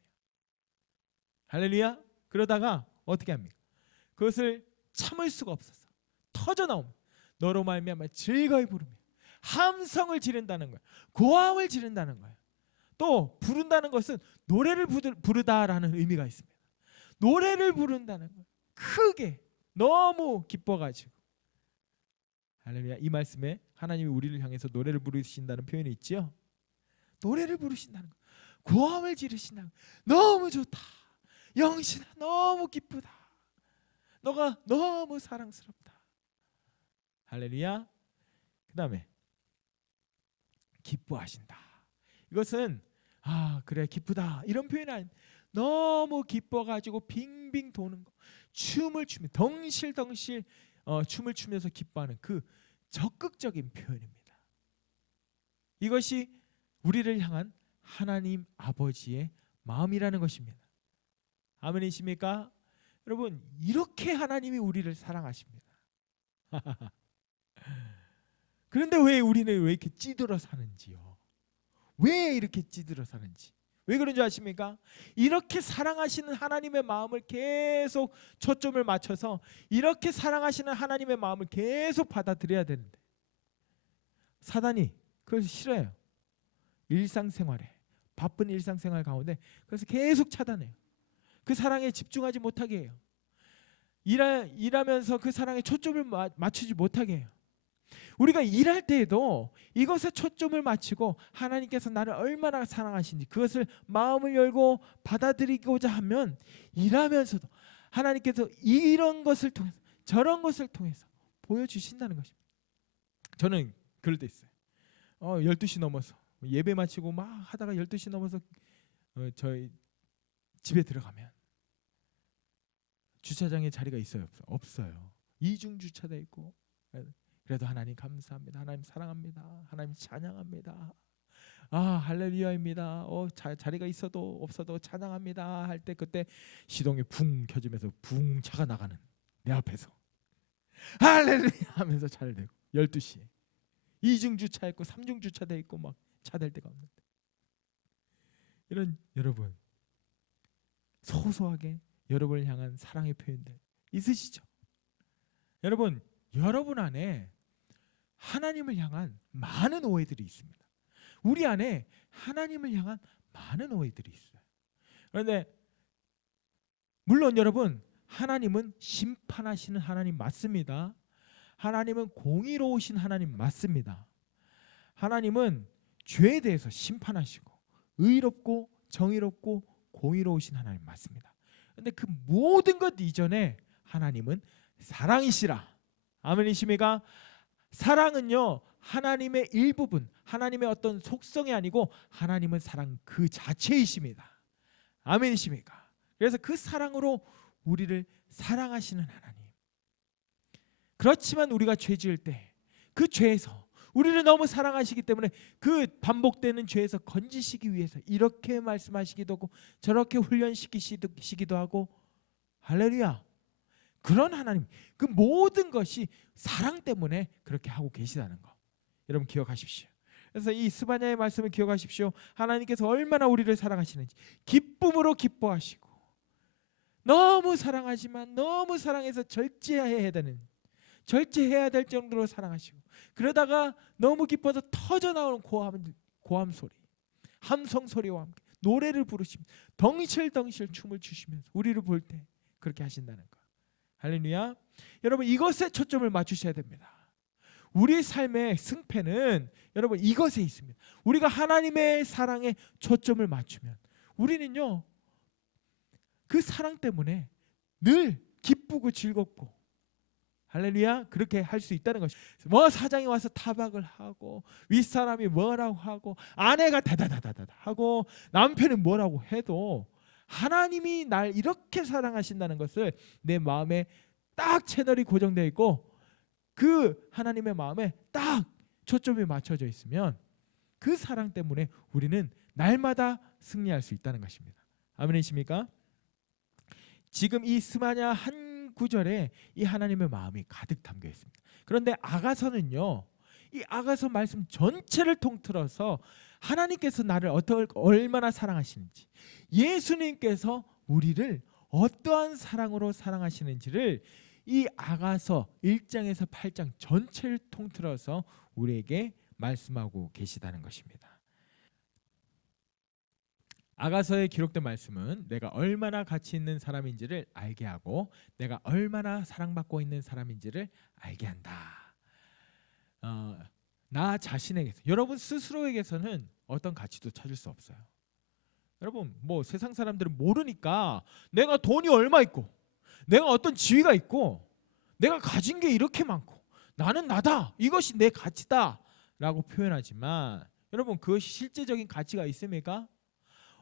할렐루야. 그러다가 어떻게 합니까? 그것을 참을 수가 없어서 터져나오면 너로 말미암아 즐거이 부르며 함성을 지른다는 거예요. 고함을 지른다는 거예요. 또 부른다는 것은 노래를 부르다라는 의미가 있습니다. 노래를 부른다는 거예요. 크게 너무 기뻐가지고. 할렐루야. 이 말씀에 하나님이 우리를 향해서 노래를 부르신다는 표현이 있죠. 노래를 부르신다는 거예요. 고함을 지르신다는 거예요. 너무 좋다. 영신아 너무 기쁘다. 너가 너무 사랑스럽다. 할렐루야. 그 다음에 기뻐하신다. 이것은 그래 기쁘다 이런 표현이 아닌 너무 기뻐가지고 빙빙 도는 거 춤을 추며 덩실덩실 춤을 추면서 기뻐하는 그 적극적인 표현입니다. 이것이 우리를 향한 하나님 아버지의 마음이라는 것입니다. 아멘이십니까? 여러분 이렇게 하나님이 우리를 사랑하십니다. 그런데 왜 우리는 왜 이렇게 찌들어 사는지요? 왜 이렇게 찌들어 사는지 왜 그런지 아십니까? 이렇게 사랑하시는 하나님의 마음을 계속 초점을 맞춰서 이렇게 사랑하시는 하나님의 마음을 계속 받아들여야 되는데 사단이 그걸 싫어해요. 일상생활에 바쁜 일상생활 가운데 그래서 계속 차단해요. 그 사랑에 집중하지 못하게 해요. 일하면서 그 사랑에 초점을 맞추지 못하게 해요. 우리가 일할 때에도 이것에 초점을 맞추고 하나님께서 나를 얼마나 사랑하시는지 그것을 마음을 열고 받아들이고자 하면 일하면서도 하나님께서 이런 것을 통해서 저런 것을 통해서 보여주신다는 것입니다. 저는 그럴 때 있어요. 12시 넘어서 예배 마치고 막 하다가 12시 넘어서 저희 집에 들어가면 주차장에 자리가 있어요? 없어요. 이중 주차돼 있고 그래도 하나님 감사합니다. 하나님 사랑합니다. 하나님 찬양합니다. 할렐루야입니다. 자리가 있어도 없어도 찬양합니다 할 때 그때 시동이 붕 켜지면서 붕 차가 나가는 내 앞에서 할렐루야 하면서 차를 대고 12시에 이중 주차했고 삼중 주차돼 있고 막 차 댈 데가 없는데 이런 여러분 소소하게 여러분을 향한 사랑의 표현들 있으시죠? 여러분 안에 하나님을 향한 많은 오해들이 있습니다. 우리 안에 하나님을 향한 많은 오해들이 있어요. 그런데 물론 여러분, 하나님은 심판하시는 하나님 맞습니다. 하나님은 공의로우신 하나님 맞습니다. 하나님은 죄에 대해서 심판하시고 의롭고 정의롭고 공의로우신 하나님 맞습니다. 그런데 그 모든 것 이전에 하나님은 사랑이시라. 아멘이십니까? 사랑은요, 하나님의 일부분, 하나님의 어떤 속성이 아니고 하나님은 사랑 그 자체이십니다. 아멘이십니까? 그래서 그 사랑으로 우리를 사랑하시는 하나님. 그렇지만 우리가 죄 지을 때 그 죄에서 우리를 너무 사랑하시기 때문에 그 반복되는 죄에서 건지시기 위해서 이렇게 말씀하시기도 하고 저렇게 훈련시키시기도 하고, 할렐루야. 그런 하나님, 그 모든 것이 사랑 때문에 그렇게 하고 계시다는 거 여러분 기억하십시오. 그래서 이 스바냐의 말씀을 기억하십시오. 하나님께서 얼마나 우리를 사랑하시는지, 기쁨으로 기뻐하시고 너무 사랑하지만 너무 사랑해서 절제해야 될 정도로 사랑하시고, 그러다가 너무 기뻐서 터져 나오는 고함 소리, 함성 소리와 함께 노래를 부르시며 덩실덩실 춤을 추시면서 우리를 볼 때 그렇게 하신다는 거. 할렐루야. 여러분, 이것에 초점을 맞추셔야 됩니다. 우리 삶의 승패는 여러분 이것에 있습니다. 우리가 하나님의 사랑에 초점을 맞추면 우리는요, 그 사랑 때문에 늘 기쁘고 즐겁고, 할렐루야, 그렇게 할 수 있다는 것이. 뭐 사장이 와서 타박을 하고 윗사람이 뭐라고 하고 아내가 다다다다다 하고 남편이 뭐라고 해도 하나님이 날 이렇게 사랑하신다는 것을 내 마음에 딱 채널이 고정되어 있고 그 하나님의 마음에 딱 초점이 맞춰져 있으면 그 사랑 때문에 우리는 날마다 승리할 수 있다는 것입니다. 아멘이십니까? 지금 이 스마냐 한 구절에 이 하나님의 마음이 가득 담겨 있습니다. 그런데 아가서는요, 이 아가서 말씀 전체를 통틀어서 하나님께서 나를 얼마나 사랑하시는지, 예수님께서 우리를 어떠한 사랑으로 사랑하시는지를 이 아가서 1장에서 8장 전체를 통틀어서 우리에게 말씀하고 계시다는 것입니다. 아가서에 기록된 말씀은 내가 얼마나 가치 있는 사람인지를 알게 하고 내가 얼마나 사랑받고 있는 사람인지를 알게 한다. 나 자신에게서, 여러분 스스로에게서는 어떤 가치도 찾을 수 없어요. 여러분, 뭐 세상 사람들은 모르니까 내가 돈이 얼마 있고 내가 어떤 지위가 있고 내가 가진 게 이렇게 많고 나는 나다, 이것이 내 가치다 라고 표현하지만 여러분, 그것이 실제적인 가치가 있습니까?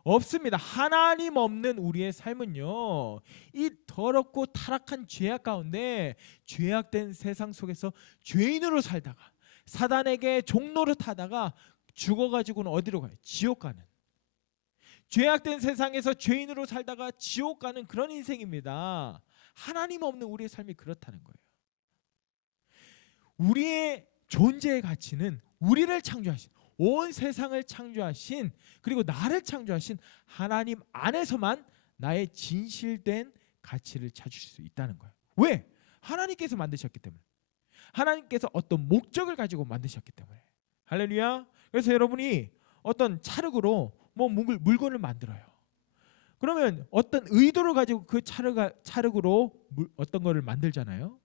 없습니다. 하나님 없는 우리의 삶은요, 이 더럽고 타락한 죄악 가운데 죄악된 세상 속에서 죄인으로 살다가 사단에게 종노릇하다가 죽어가지고는 어디로 가요? 지옥 가는, 죄악된 세상에서 죄인으로 살다가 지옥 가는 그런 인생입니다. 하나님 없는 우리의 삶이 그렇다는 거예요. 우리의 존재의 가치는 우리를 창조하신, 온 세상을 창조하신, 그리고 나를 창조하신 하나님 안에서만 나의 진실된 가치를 찾을 수 있다는 거예요. 왜? 하나님께서 만드셨기 때문에, 하나님께서 어떤 목적을 가지고 만드셨기 때문에. 할렐루야. 그래서 여러분이 어떤 찰흙으로 뭐 물건을 만들어요. 그러면 어떤 의도를 가지고 그 찰흙으로 어떤 거를 만들잖아요.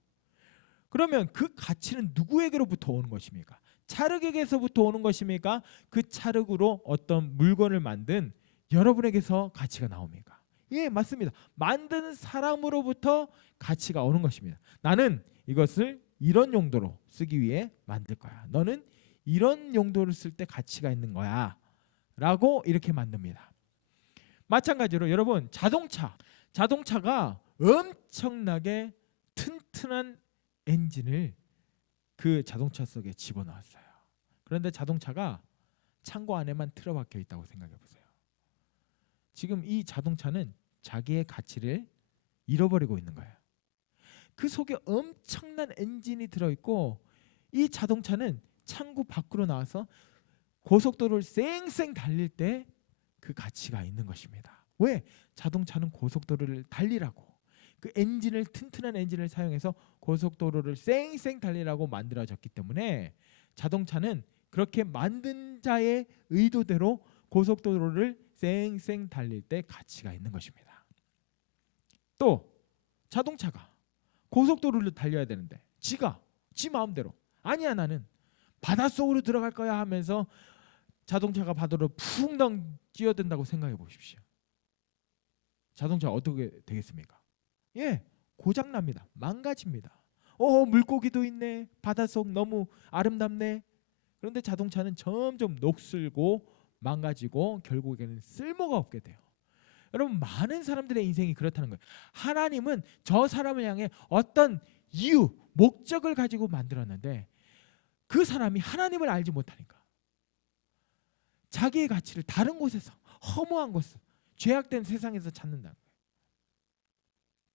그러면 그 가치는 누구에게로부터 오는 것입니까? 찰흙에게서부터 오는 것입니까? 그 찰흙으로 어떤 물건을 만든 여러분에게서 가치가 나옵니까? 예, 맞습니다. 만드는 사람으로부터 가치가 오는 것입니다. 나는 이것을 이런 용도로 쓰기 위해 만들 거야. 너는 이런 용도를 쓸 때 가치가 있는 거야 라고 이렇게 만듭니다. 마찬가지로 여러분, 자동차가 엄청나게 튼튼한 엔진을 그 자동차 속에 집어넣었어요. 그런데 자동차가 창고 안에만 틀어박혀 있다고 생각해 보세요. 지금 이 자동차는 자기의 가치를 잃어버리고 있는 거예요. 그 속에 엄청난 엔진이 들어있고 이 자동차는 창고 밖으로 나와서 고속도로를 쌩쌩 달릴 때 그 가치가 있는 것입니다. 왜? 자동차는 고속도로를 달리라고, 그 엔진을, 튼튼한 엔진을 사용해서 고속도로를 쌩쌩 달리라고 만들어졌기 때문에 자동차는 그렇게 만든 자의 의도대로 고속도로를 쌩쌩 달릴 때 가치가 있는 것입니다. 또 자동차가 고속도로를 달려야 되는데 지 마음대로 아니야 나는 바닷속으로 들어갈 거야 하면서 자동차가 바다로 풍덩 뛰어든다고 생각해 보십시오. 자동차 어떻게 되겠습니까? 고장납니다. 망가집니다. 물고기도 있네. 바닷속 너무 아름답네. 그런데 자동차는 점점 녹슬고 망가지고 결국에는 쓸모가 없게 돼요. 여러분, 많은 사람들의 인생이 그렇다는 거예요. 하나님은 저 사람을 향해 어떤 이유, 목적을 가지고 만들었는데 그 사람이 하나님을 알지 못하니까 자기의 가치를 다른 곳에서, 허무한 곳에서, 죄악된 세상에서 찾는다는 거예요.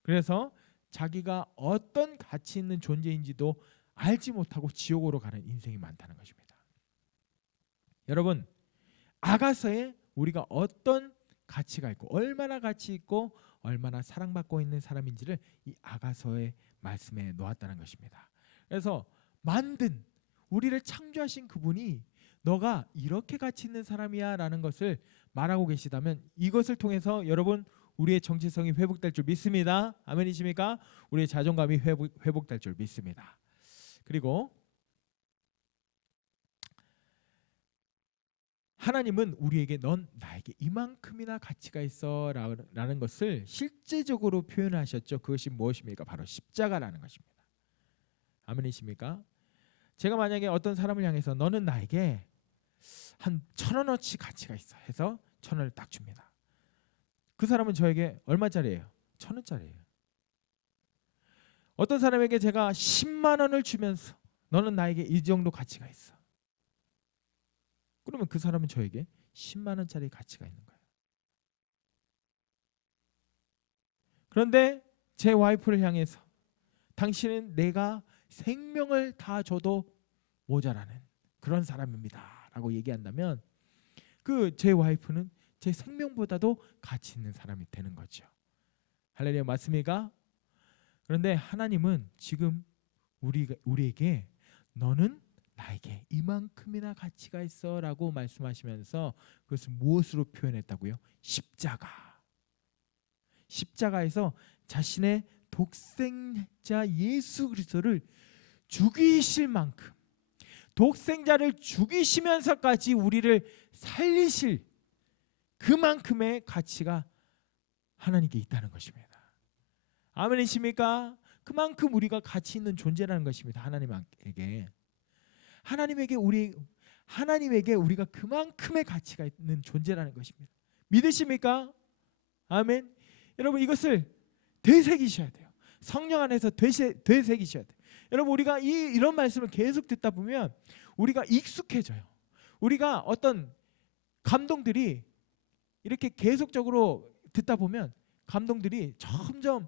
그래서 자기가 어떤 가치 있는 존재인지도 알지 못하고 지옥으로 가는 인생이 많다는 것입니다. 여러분, 아가서에 우리가 어떤 가치가 있고 얼마나 가치 있고 얼마나 사랑받고 있는 사람인지를 이 아가서의 말씀에 놓았다는 것입니다. 그래서 만든 우리를 창조하신 그분이 너가 이렇게 가치 있는 사람이야 라는 것을 말하고 계시다면 이것을 통해서 여러분 우리의 정체성이 회복될 줄 믿습니다. 아멘이십니까? 우리의 자존감이 회복될 줄 믿습니다. 그리고 하나님은 우리에게 넌 나에게 이만큼이나 가치가 있어 라는 것을 실제적으로 표현하셨죠. 그것이 무엇입니까? 바로 십자가라는 것입니다. 아멘이십니까? 제가 만약에 어떤 사람을 향해서 너는 나에게 한 1,000원어치 가치가 있어 해서 1,000원을 딱 줍니다. 그 사람은 저에게 얼마짜리예요? 1,000원짜리예요. 어떤 사람에게 제가 10만 원을 주면서 너는 나에게 이 정도 가치가 있어. 그러면 그 사람은 저에게 10만 원짜리 가치가 있는 거예요. 그런데 제 와이프를 향해서 당신은 내가 생명을 다 줘도 모자라는 그런 사람입니다 라고 얘기한다면 그 제 와이프는 제 생명보다도 가치 있는 사람이 되는 거죠. 할렐루야, 맞습니까? 그런데 하나님은 지금 우리에게 너는 나에게 이만큼이나 가치가 있어 라고 말씀하시면서 그것을 무엇으로 표현했다고요? 십자가에서 자신의 독생자 예수 그리스도를 죽이실 만큼 독생자를 죽이시면서까지 우리를 살리실 그만큼의 가치가 하나님께 있다는 것입니다. 아멘이십니까? 그만큼 우리가 가치 있는 존재라는 것입니다. 하나님에게 우리가 그만큼의 가치가 있는 존재라는 것입니다. 믿으십니까? 아멘. 여러분, 이것을 되새기셔야 돼요. 성령 안에서 되새기셔야 돼요. 여러분, 우리가 이런 말씀을 계속 듣다 보면 우리가 익숙해져요. 우리가 어떤 감동들이 이렇게 계속적으로 듣다 보면 감동들이 점점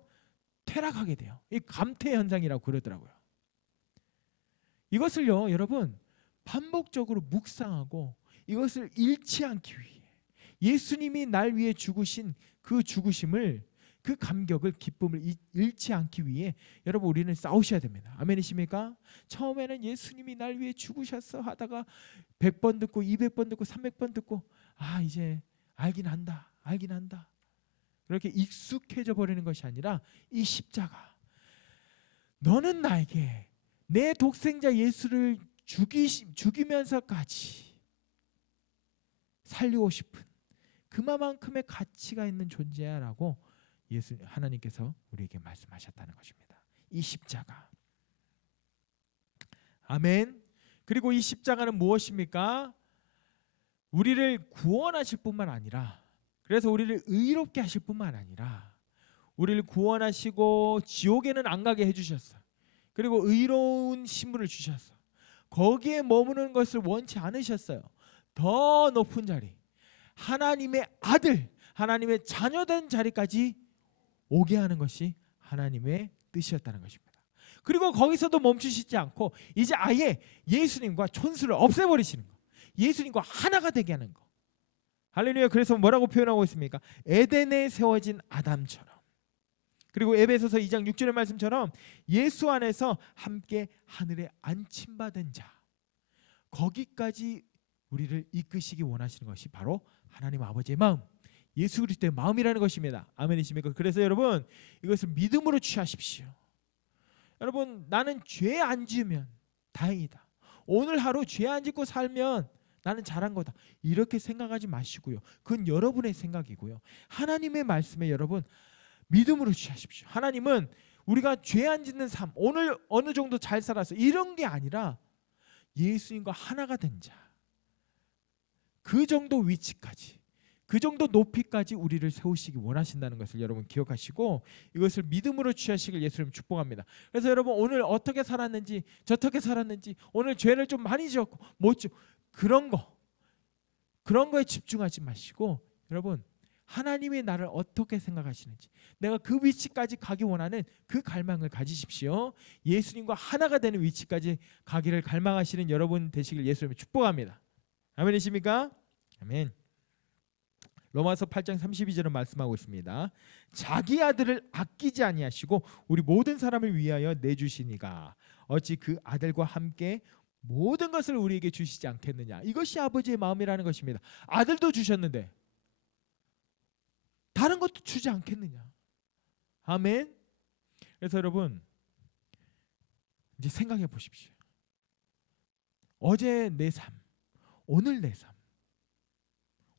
퇴락하게 돼요. 이 감퇴 현상이라고 그러더라고요. 이것을요, 여러분, 반복적으로 묵상하고 이것을 잃지 않기 위해 예수님이 날 위해 죽으신 그 죽으심을, 그 감격을, 기쁨을 잃지 않기 위해 여러분 우리는 싸우셔야 됩니다. 아멘이십니까? 처음에는 예수님이 날 위해 죽으셨어 하다가 100번 듣고 200번 듣고 300번 듣고 이제 알긴 한다. 그렇게 익숙해져 버리는 것이 아니라 이 십자가, 너는 나에게 내 독생자 예수를 죽이면서까지 살리고 싶은 그만큼의 가치가 있는 존재야라고 하나님께서 우리에게 말씀하셨다는 것입니다. 이 십자가. 아멘. 그리고 이 십자가는 무엇입니까? 우리를 구원하실 뿐만 아니라, 그래서 우리를 의롭게 하실 뿐만 아니라 우리를 구원하시고 지옥에는 안 가게 해주셨어요. 그리고 의로운 신분을 주셨어요. 거기에 머무는 것을 원치 않으셨어요. 더 높은 자리, 하나님의 아들, 하나님의 자녀된 자리까지 오게 하는 것이 하나님의 뜻이었다는 것입니다. 그리고 거기서도 멈추시지 않고 이제 아예 예수님과 촌수를 없애버리시는 거, 예수님과 하나가 되게 하는 거. 할렐루야. 그래서 뭐라고 표현하고 있습니까? 에덴에 세워진 아담처럼, 그리고 에베소서 2장 6절의 말씀처럼 예수 안에서 함께 하늘에 안침받은 자, 거기까지 우리를 이끄시기 원하시는 것이 바로 하나님 아버지의 마음, 예수 그리스도의 마음이라는 것입니다. 아멘이십니까? 그래서 여러분 이것을 믿음으로 취하십시오. 여러분 나는 죄 안 지으면 다행이다. 오늘 하루 죄 안 짓고 살면 나는 잘한 거다. 이렇게 생각하지 마시고요. 그건 여러분의 생각이고요. 하나님의 말씀에 여러분 믿음으로 취하십시오. 하나님은 우리가 죄 안 짓는 삶, 오늘 어느 정도 잘 살아서 이런 게 아니라 예수님과 하나가 된 자, 그 정도 위치까지, 그 정도 높이까지 우리를 세우시기 원하신다는 것을 여러분 기억하시고 이것을 믿음으로 취하시길 예수님 축복합니다. 그래서 여러분 오늘 어떻게 살았는지 저떻게 살았는지 오늘 죄를 좀 많이 지었고 못 지었고 그런 거에 집중하지 마시고 여러분 하나님이 나를 어떻게 생각하시는지 내가 그 위치까지 가기 원하는 그 갈망을 가지십시오. 예수님과 하나가 되는 위치까지 가기를 갈망하시는 여러분 되시길 예수님이 축복합니다. 아멘이십니까? 아멘. 로마서 8장 32절은 말씀하고 있습니다. 자기 아들을 아끼지 아니하시고 우리 모든 사람을 위하여 내주시니가 어찌 그 아들과 함께 모든 것을 우리에게 주시지 않겠느냐. 이것이 아버지의 마음이라는 것입니다. 아들도 주셨는데 다른 것도 주지 않겠느냐. 아멘. 그래서 여러분 이제 생각해 보십시오. 어제 내 삶, 오늘 내 삶,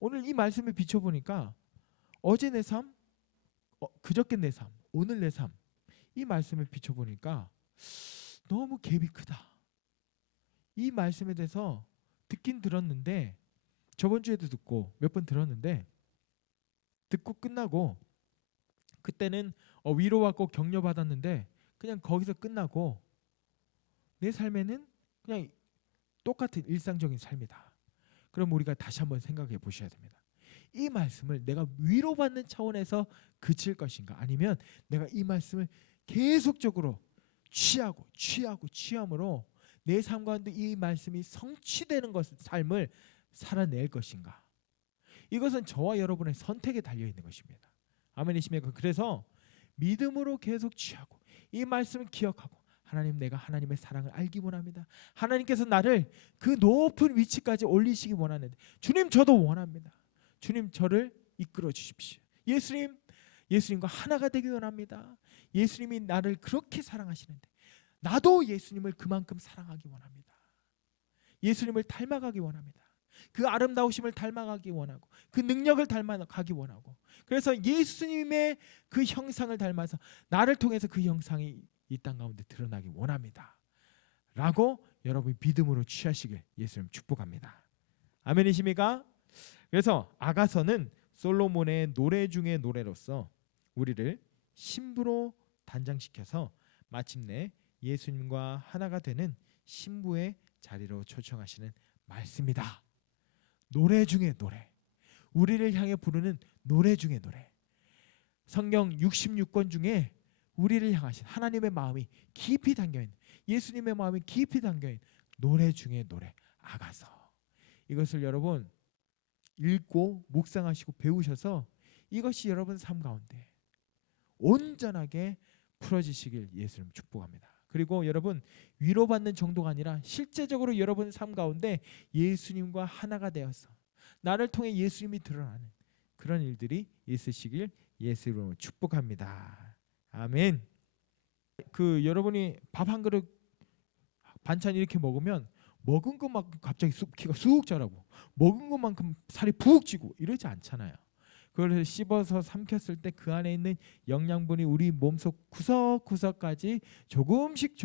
오늘 이 말씀에 비춰보니까 어제 내 삶, 그저께 내 삶, 오늘 내 삶, 이 말씀에 비춰보니까 너무 갭이 크다. 이 말씀에 대해서 듣긴 들었는데 저번 주에도 듣고 몇 번 들었는데 듣고 끝나고 그때는 위로받고 격려받았는데 그냥 거기서 끝나고 내 삶에는 그냥 똑같은 일상적인 삶이다. 그럼 우리가 다시 한번 생각해 보셔야 됩니다. 이 말씀을 내가 위로받는 차원에서 그칠 것인가 아니면 내가 이 말씀을 계속적으로 취함으로 내 삶 가운데 이 말씀이 성취되는 삶을 살아낼 것인가. 이것은 저와 여러분의 선택에 달려있는 것입니다. 아멘이십니까? 그래서 믿음으로 계속 취하고 이 말씀을 기억하고 하나님 내가 하나님의 사랑을 알기 원합니다. 하나님께서 나를 그 높은 위치까지 올리시기 원하는데 주님 저도 원합니다. 주님 저를 이끌어 주십시오. 예수님과 하나가 되기 원합니다. 예수님이 나를 그렇게 사랑하시는데 나도 예수님을 그만큼 사랑하기 원합니다. 예수님을 닮아가기 원합니다. 그 아름다우심을 닮아가기 원하고 그 능력을 닮아가기 원하고 그래서 예수님의 그 형상을 닮아서 나를 통해서 그 형상이 이 땅 가운데 드러나기 원합니다. 라고 여러분이 믿음으로 취하시길 예수님 축복합니다. 아멘이십니까? 그래서 아가서는 솔로몬의 노래 중의 노래로서 우리를 신부로 단장시켜서 마침내 예수님과 하나가 되는 신부의 자리로 초청하시는 말씀이다. 노래 중의 노래, 우리를 향해 부르는 노래 중의 노래. 성경 66권 중에 우리를 향하신 하나님의 마음이 깊이 담겨있는, 예수님의 마음이 깊이 담겨있는 노래 중의 노래, 아가서. 이것을 여러분 읽고 묵상하시고 배우셔서 이것이 여러분 삶 가운데 온전하게 풀어지시길 예수님 축복합니다. 그리고 여러분 위로받는 정도가 아니라 실제적으로 여러분 삶 가운데 예수님과 하나가 되어서 나를 통해 예수님이 드러나는 그런 일들이 있으시길 예수 이름으로 축복합니다. 아멘. 여러분이 밥 한 그릇 반찬 이렇게 먹으면 먹은 것만큼 갑자기 키가 쑥 자라고 먹은 것만큼 살이 푹 찌고 이러지 않잖아요. 그걸 씹어서 삼켰을 때 그 안에 있는 영양분이 우리 몸속 구석구석까지 조금씩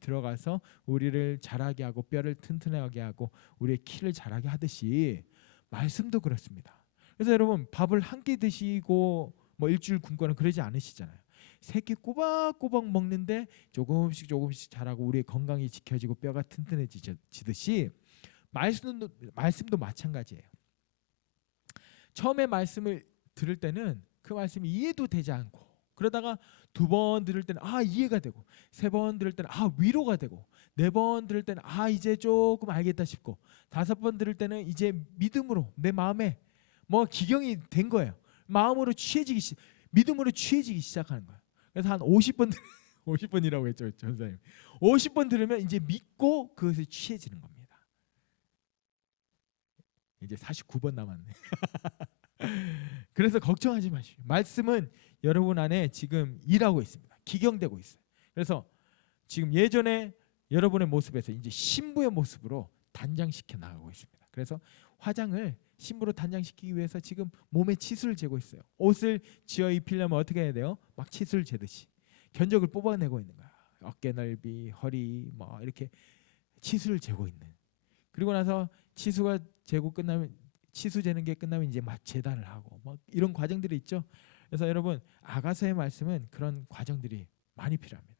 들어가서 우리를 자라게 하고 뼈를 튼튼하게 하고 우리의 키를 자라게 하듯이 말씀도 그렇습니다. 그래서 여러분 밥을 한 끼 드시고 뭐 일주일 굶거나 그러지 않으시잖아요. 세 끼 꼬박꼬박 먹는데 조금씩 자라고 우리의 건강이 지켜지고 뼈가 튼튼해지듯이 말씀도 마찬가지예요. 처음에 말씀을 들을 때는 그 말씀이 이해도 되지 않고 그러다가 두 번 들을 때는 이해가 되고 세 번 들을 때는 위로가 되고 네 번 들을 때는 이제 조금 알겠다 싶고 다섯 번 들을 때는 이제 믿음으로 내 마음에 뭐 기경이 된 거예요. 믿음으로 취해지기 시작하는 거예요. 그래서 한 50번 50번이라고 했죠, 전사님. 50번 들으면 이제 믿고 그것에 취해지는 겁니다. 이제 49번 남았네. 그래서 걱정하지 마십시오. 말씀은 여러분 안에 지금 일하고 있습니다. 기경되고 있어요. 그래서 지금 예전에 여러분의 모습에서 이제 신부의 모습으로 단장시켜 나가고 있습니다. 그래서 화장을 신부로 단장시키기 위해서 지금 몸에 치수를 재고 있어요. 옷을 지어 입히려면 어떻게 해야 돼요? 막 치수를 재듯이 견적을 뽑아내고 있는 거야. 어깨 넓이, 허리 뭐 이렇게 치수를 재고 있는. 그리고 나서 치수가 재고 끝나면 치수 재는 게 끝나면 이제 막 제단을 하고 뭐 이런 과정들이 있죠. 그래서 여러분 아가서의 말씀은 그런 과정들이 많이 필요합니다.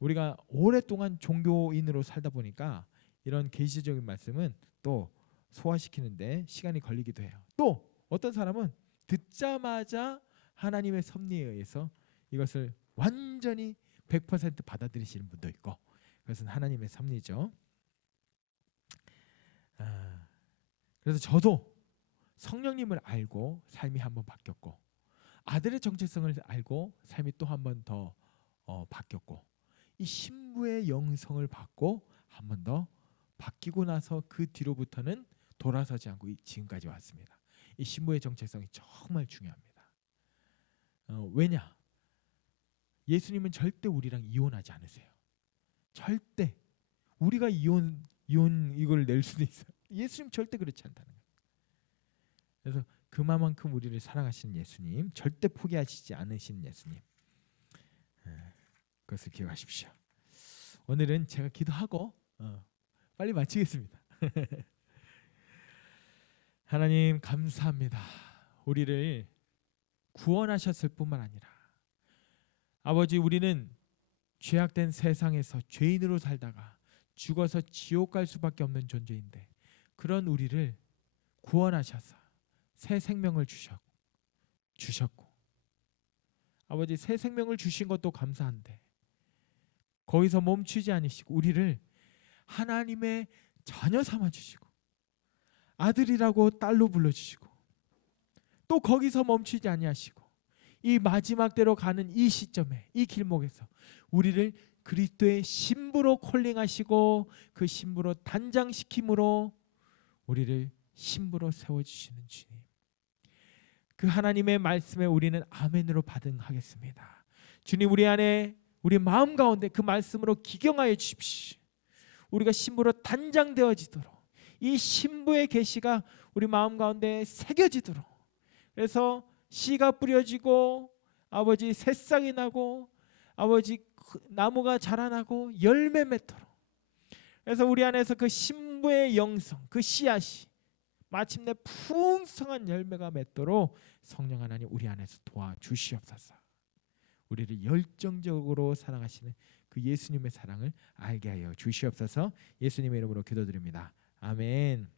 우리가 오랫동안 종교인으로 살다 보니까 이런 계시적인 말씀은 또 소화시키는데 시간이 걸리기도 해요. 또 어떤 사람은 듣자마자 하나님의 섭리에 의해서 이것을 완전히 100% 받아들이시는 분도 있고, 그것은 하나님의 섭리죠. 그래서 저도 성령님을 알고 삶이 한번 바뀌었고, 아들의 정체성을 알고 삶이 또 한 번 더 바뀌었고, 이 신부의 영성을 받고 한 번 더 바뀌고 나서 그 뒤로부터는 돌아서지 않고 지금까지 왔습니다. 이 신부의 정체성이 정말 중요합니다. 왜냐? 예수님은 절대 우리랑 이혼하지 않으세요. 절대. 우리가 이혼 이걸 낼 수도 있어요. 예수님 절대 그렇지 않다는 거예요. 그래서 그만큼 우리를 사랑하시는 예수님, 절대 포기하시지 않으신 예수님, 그것을 기억하십시오. 오늘은 제가 기도하고 빨리 마치겠습니다. 하나님 감사합니다. 우리를 구원하셨을 뿐만 아니라 아버지, 우리는 죄악된 세상에서 죄인으로 살다가 죽어서 지옥 갈 수밖에 없는 존재인데, 그런 우리를 구원하셔서 새 생명을 주셨고 아버지, 새 생명을 주신 것도 감사한데 거기서 멈추지 않으시고 우리를 하나님의 자녀 삼아주시고 아들이라고 딸로 불러주시고 또 거기서 멈추지 아니하시고 이 마지막 때로 가는 이 시점에, 이 길목에서 우리를 그리스도의 신부로 콜링하시고 그 신부로 단장시킴으로 우리를 신부로 세워주시는 주님, 그 하나님의 말씀에 우리는 아멘으로 받응하겠습니다. 주님, 우리 안에, 우리 마음 가운데 그 말씀으로 기경하여 주십시오. 우리가 신부로 단장되어지도록, 이 신부의 계시가 우리 마음 가운데 새겨지도록, 그래서 씨가 뿌려지고 아버지 새싹이 나고 아버지 나무가 자라나고 열매 맺도록, 그래서 우리 안에서 그 신부의 영성, 그 씨앗이 마침내 풍성한 열매가 맺도록 성령 하나님 우리 안에서 도와주시옵소서. 우리를 열정적으로 사랑하시는 그 예수님의 사랑을 알게 하여 주시옵소서. 예수님의 이름으로 기도드립니다. 아멘.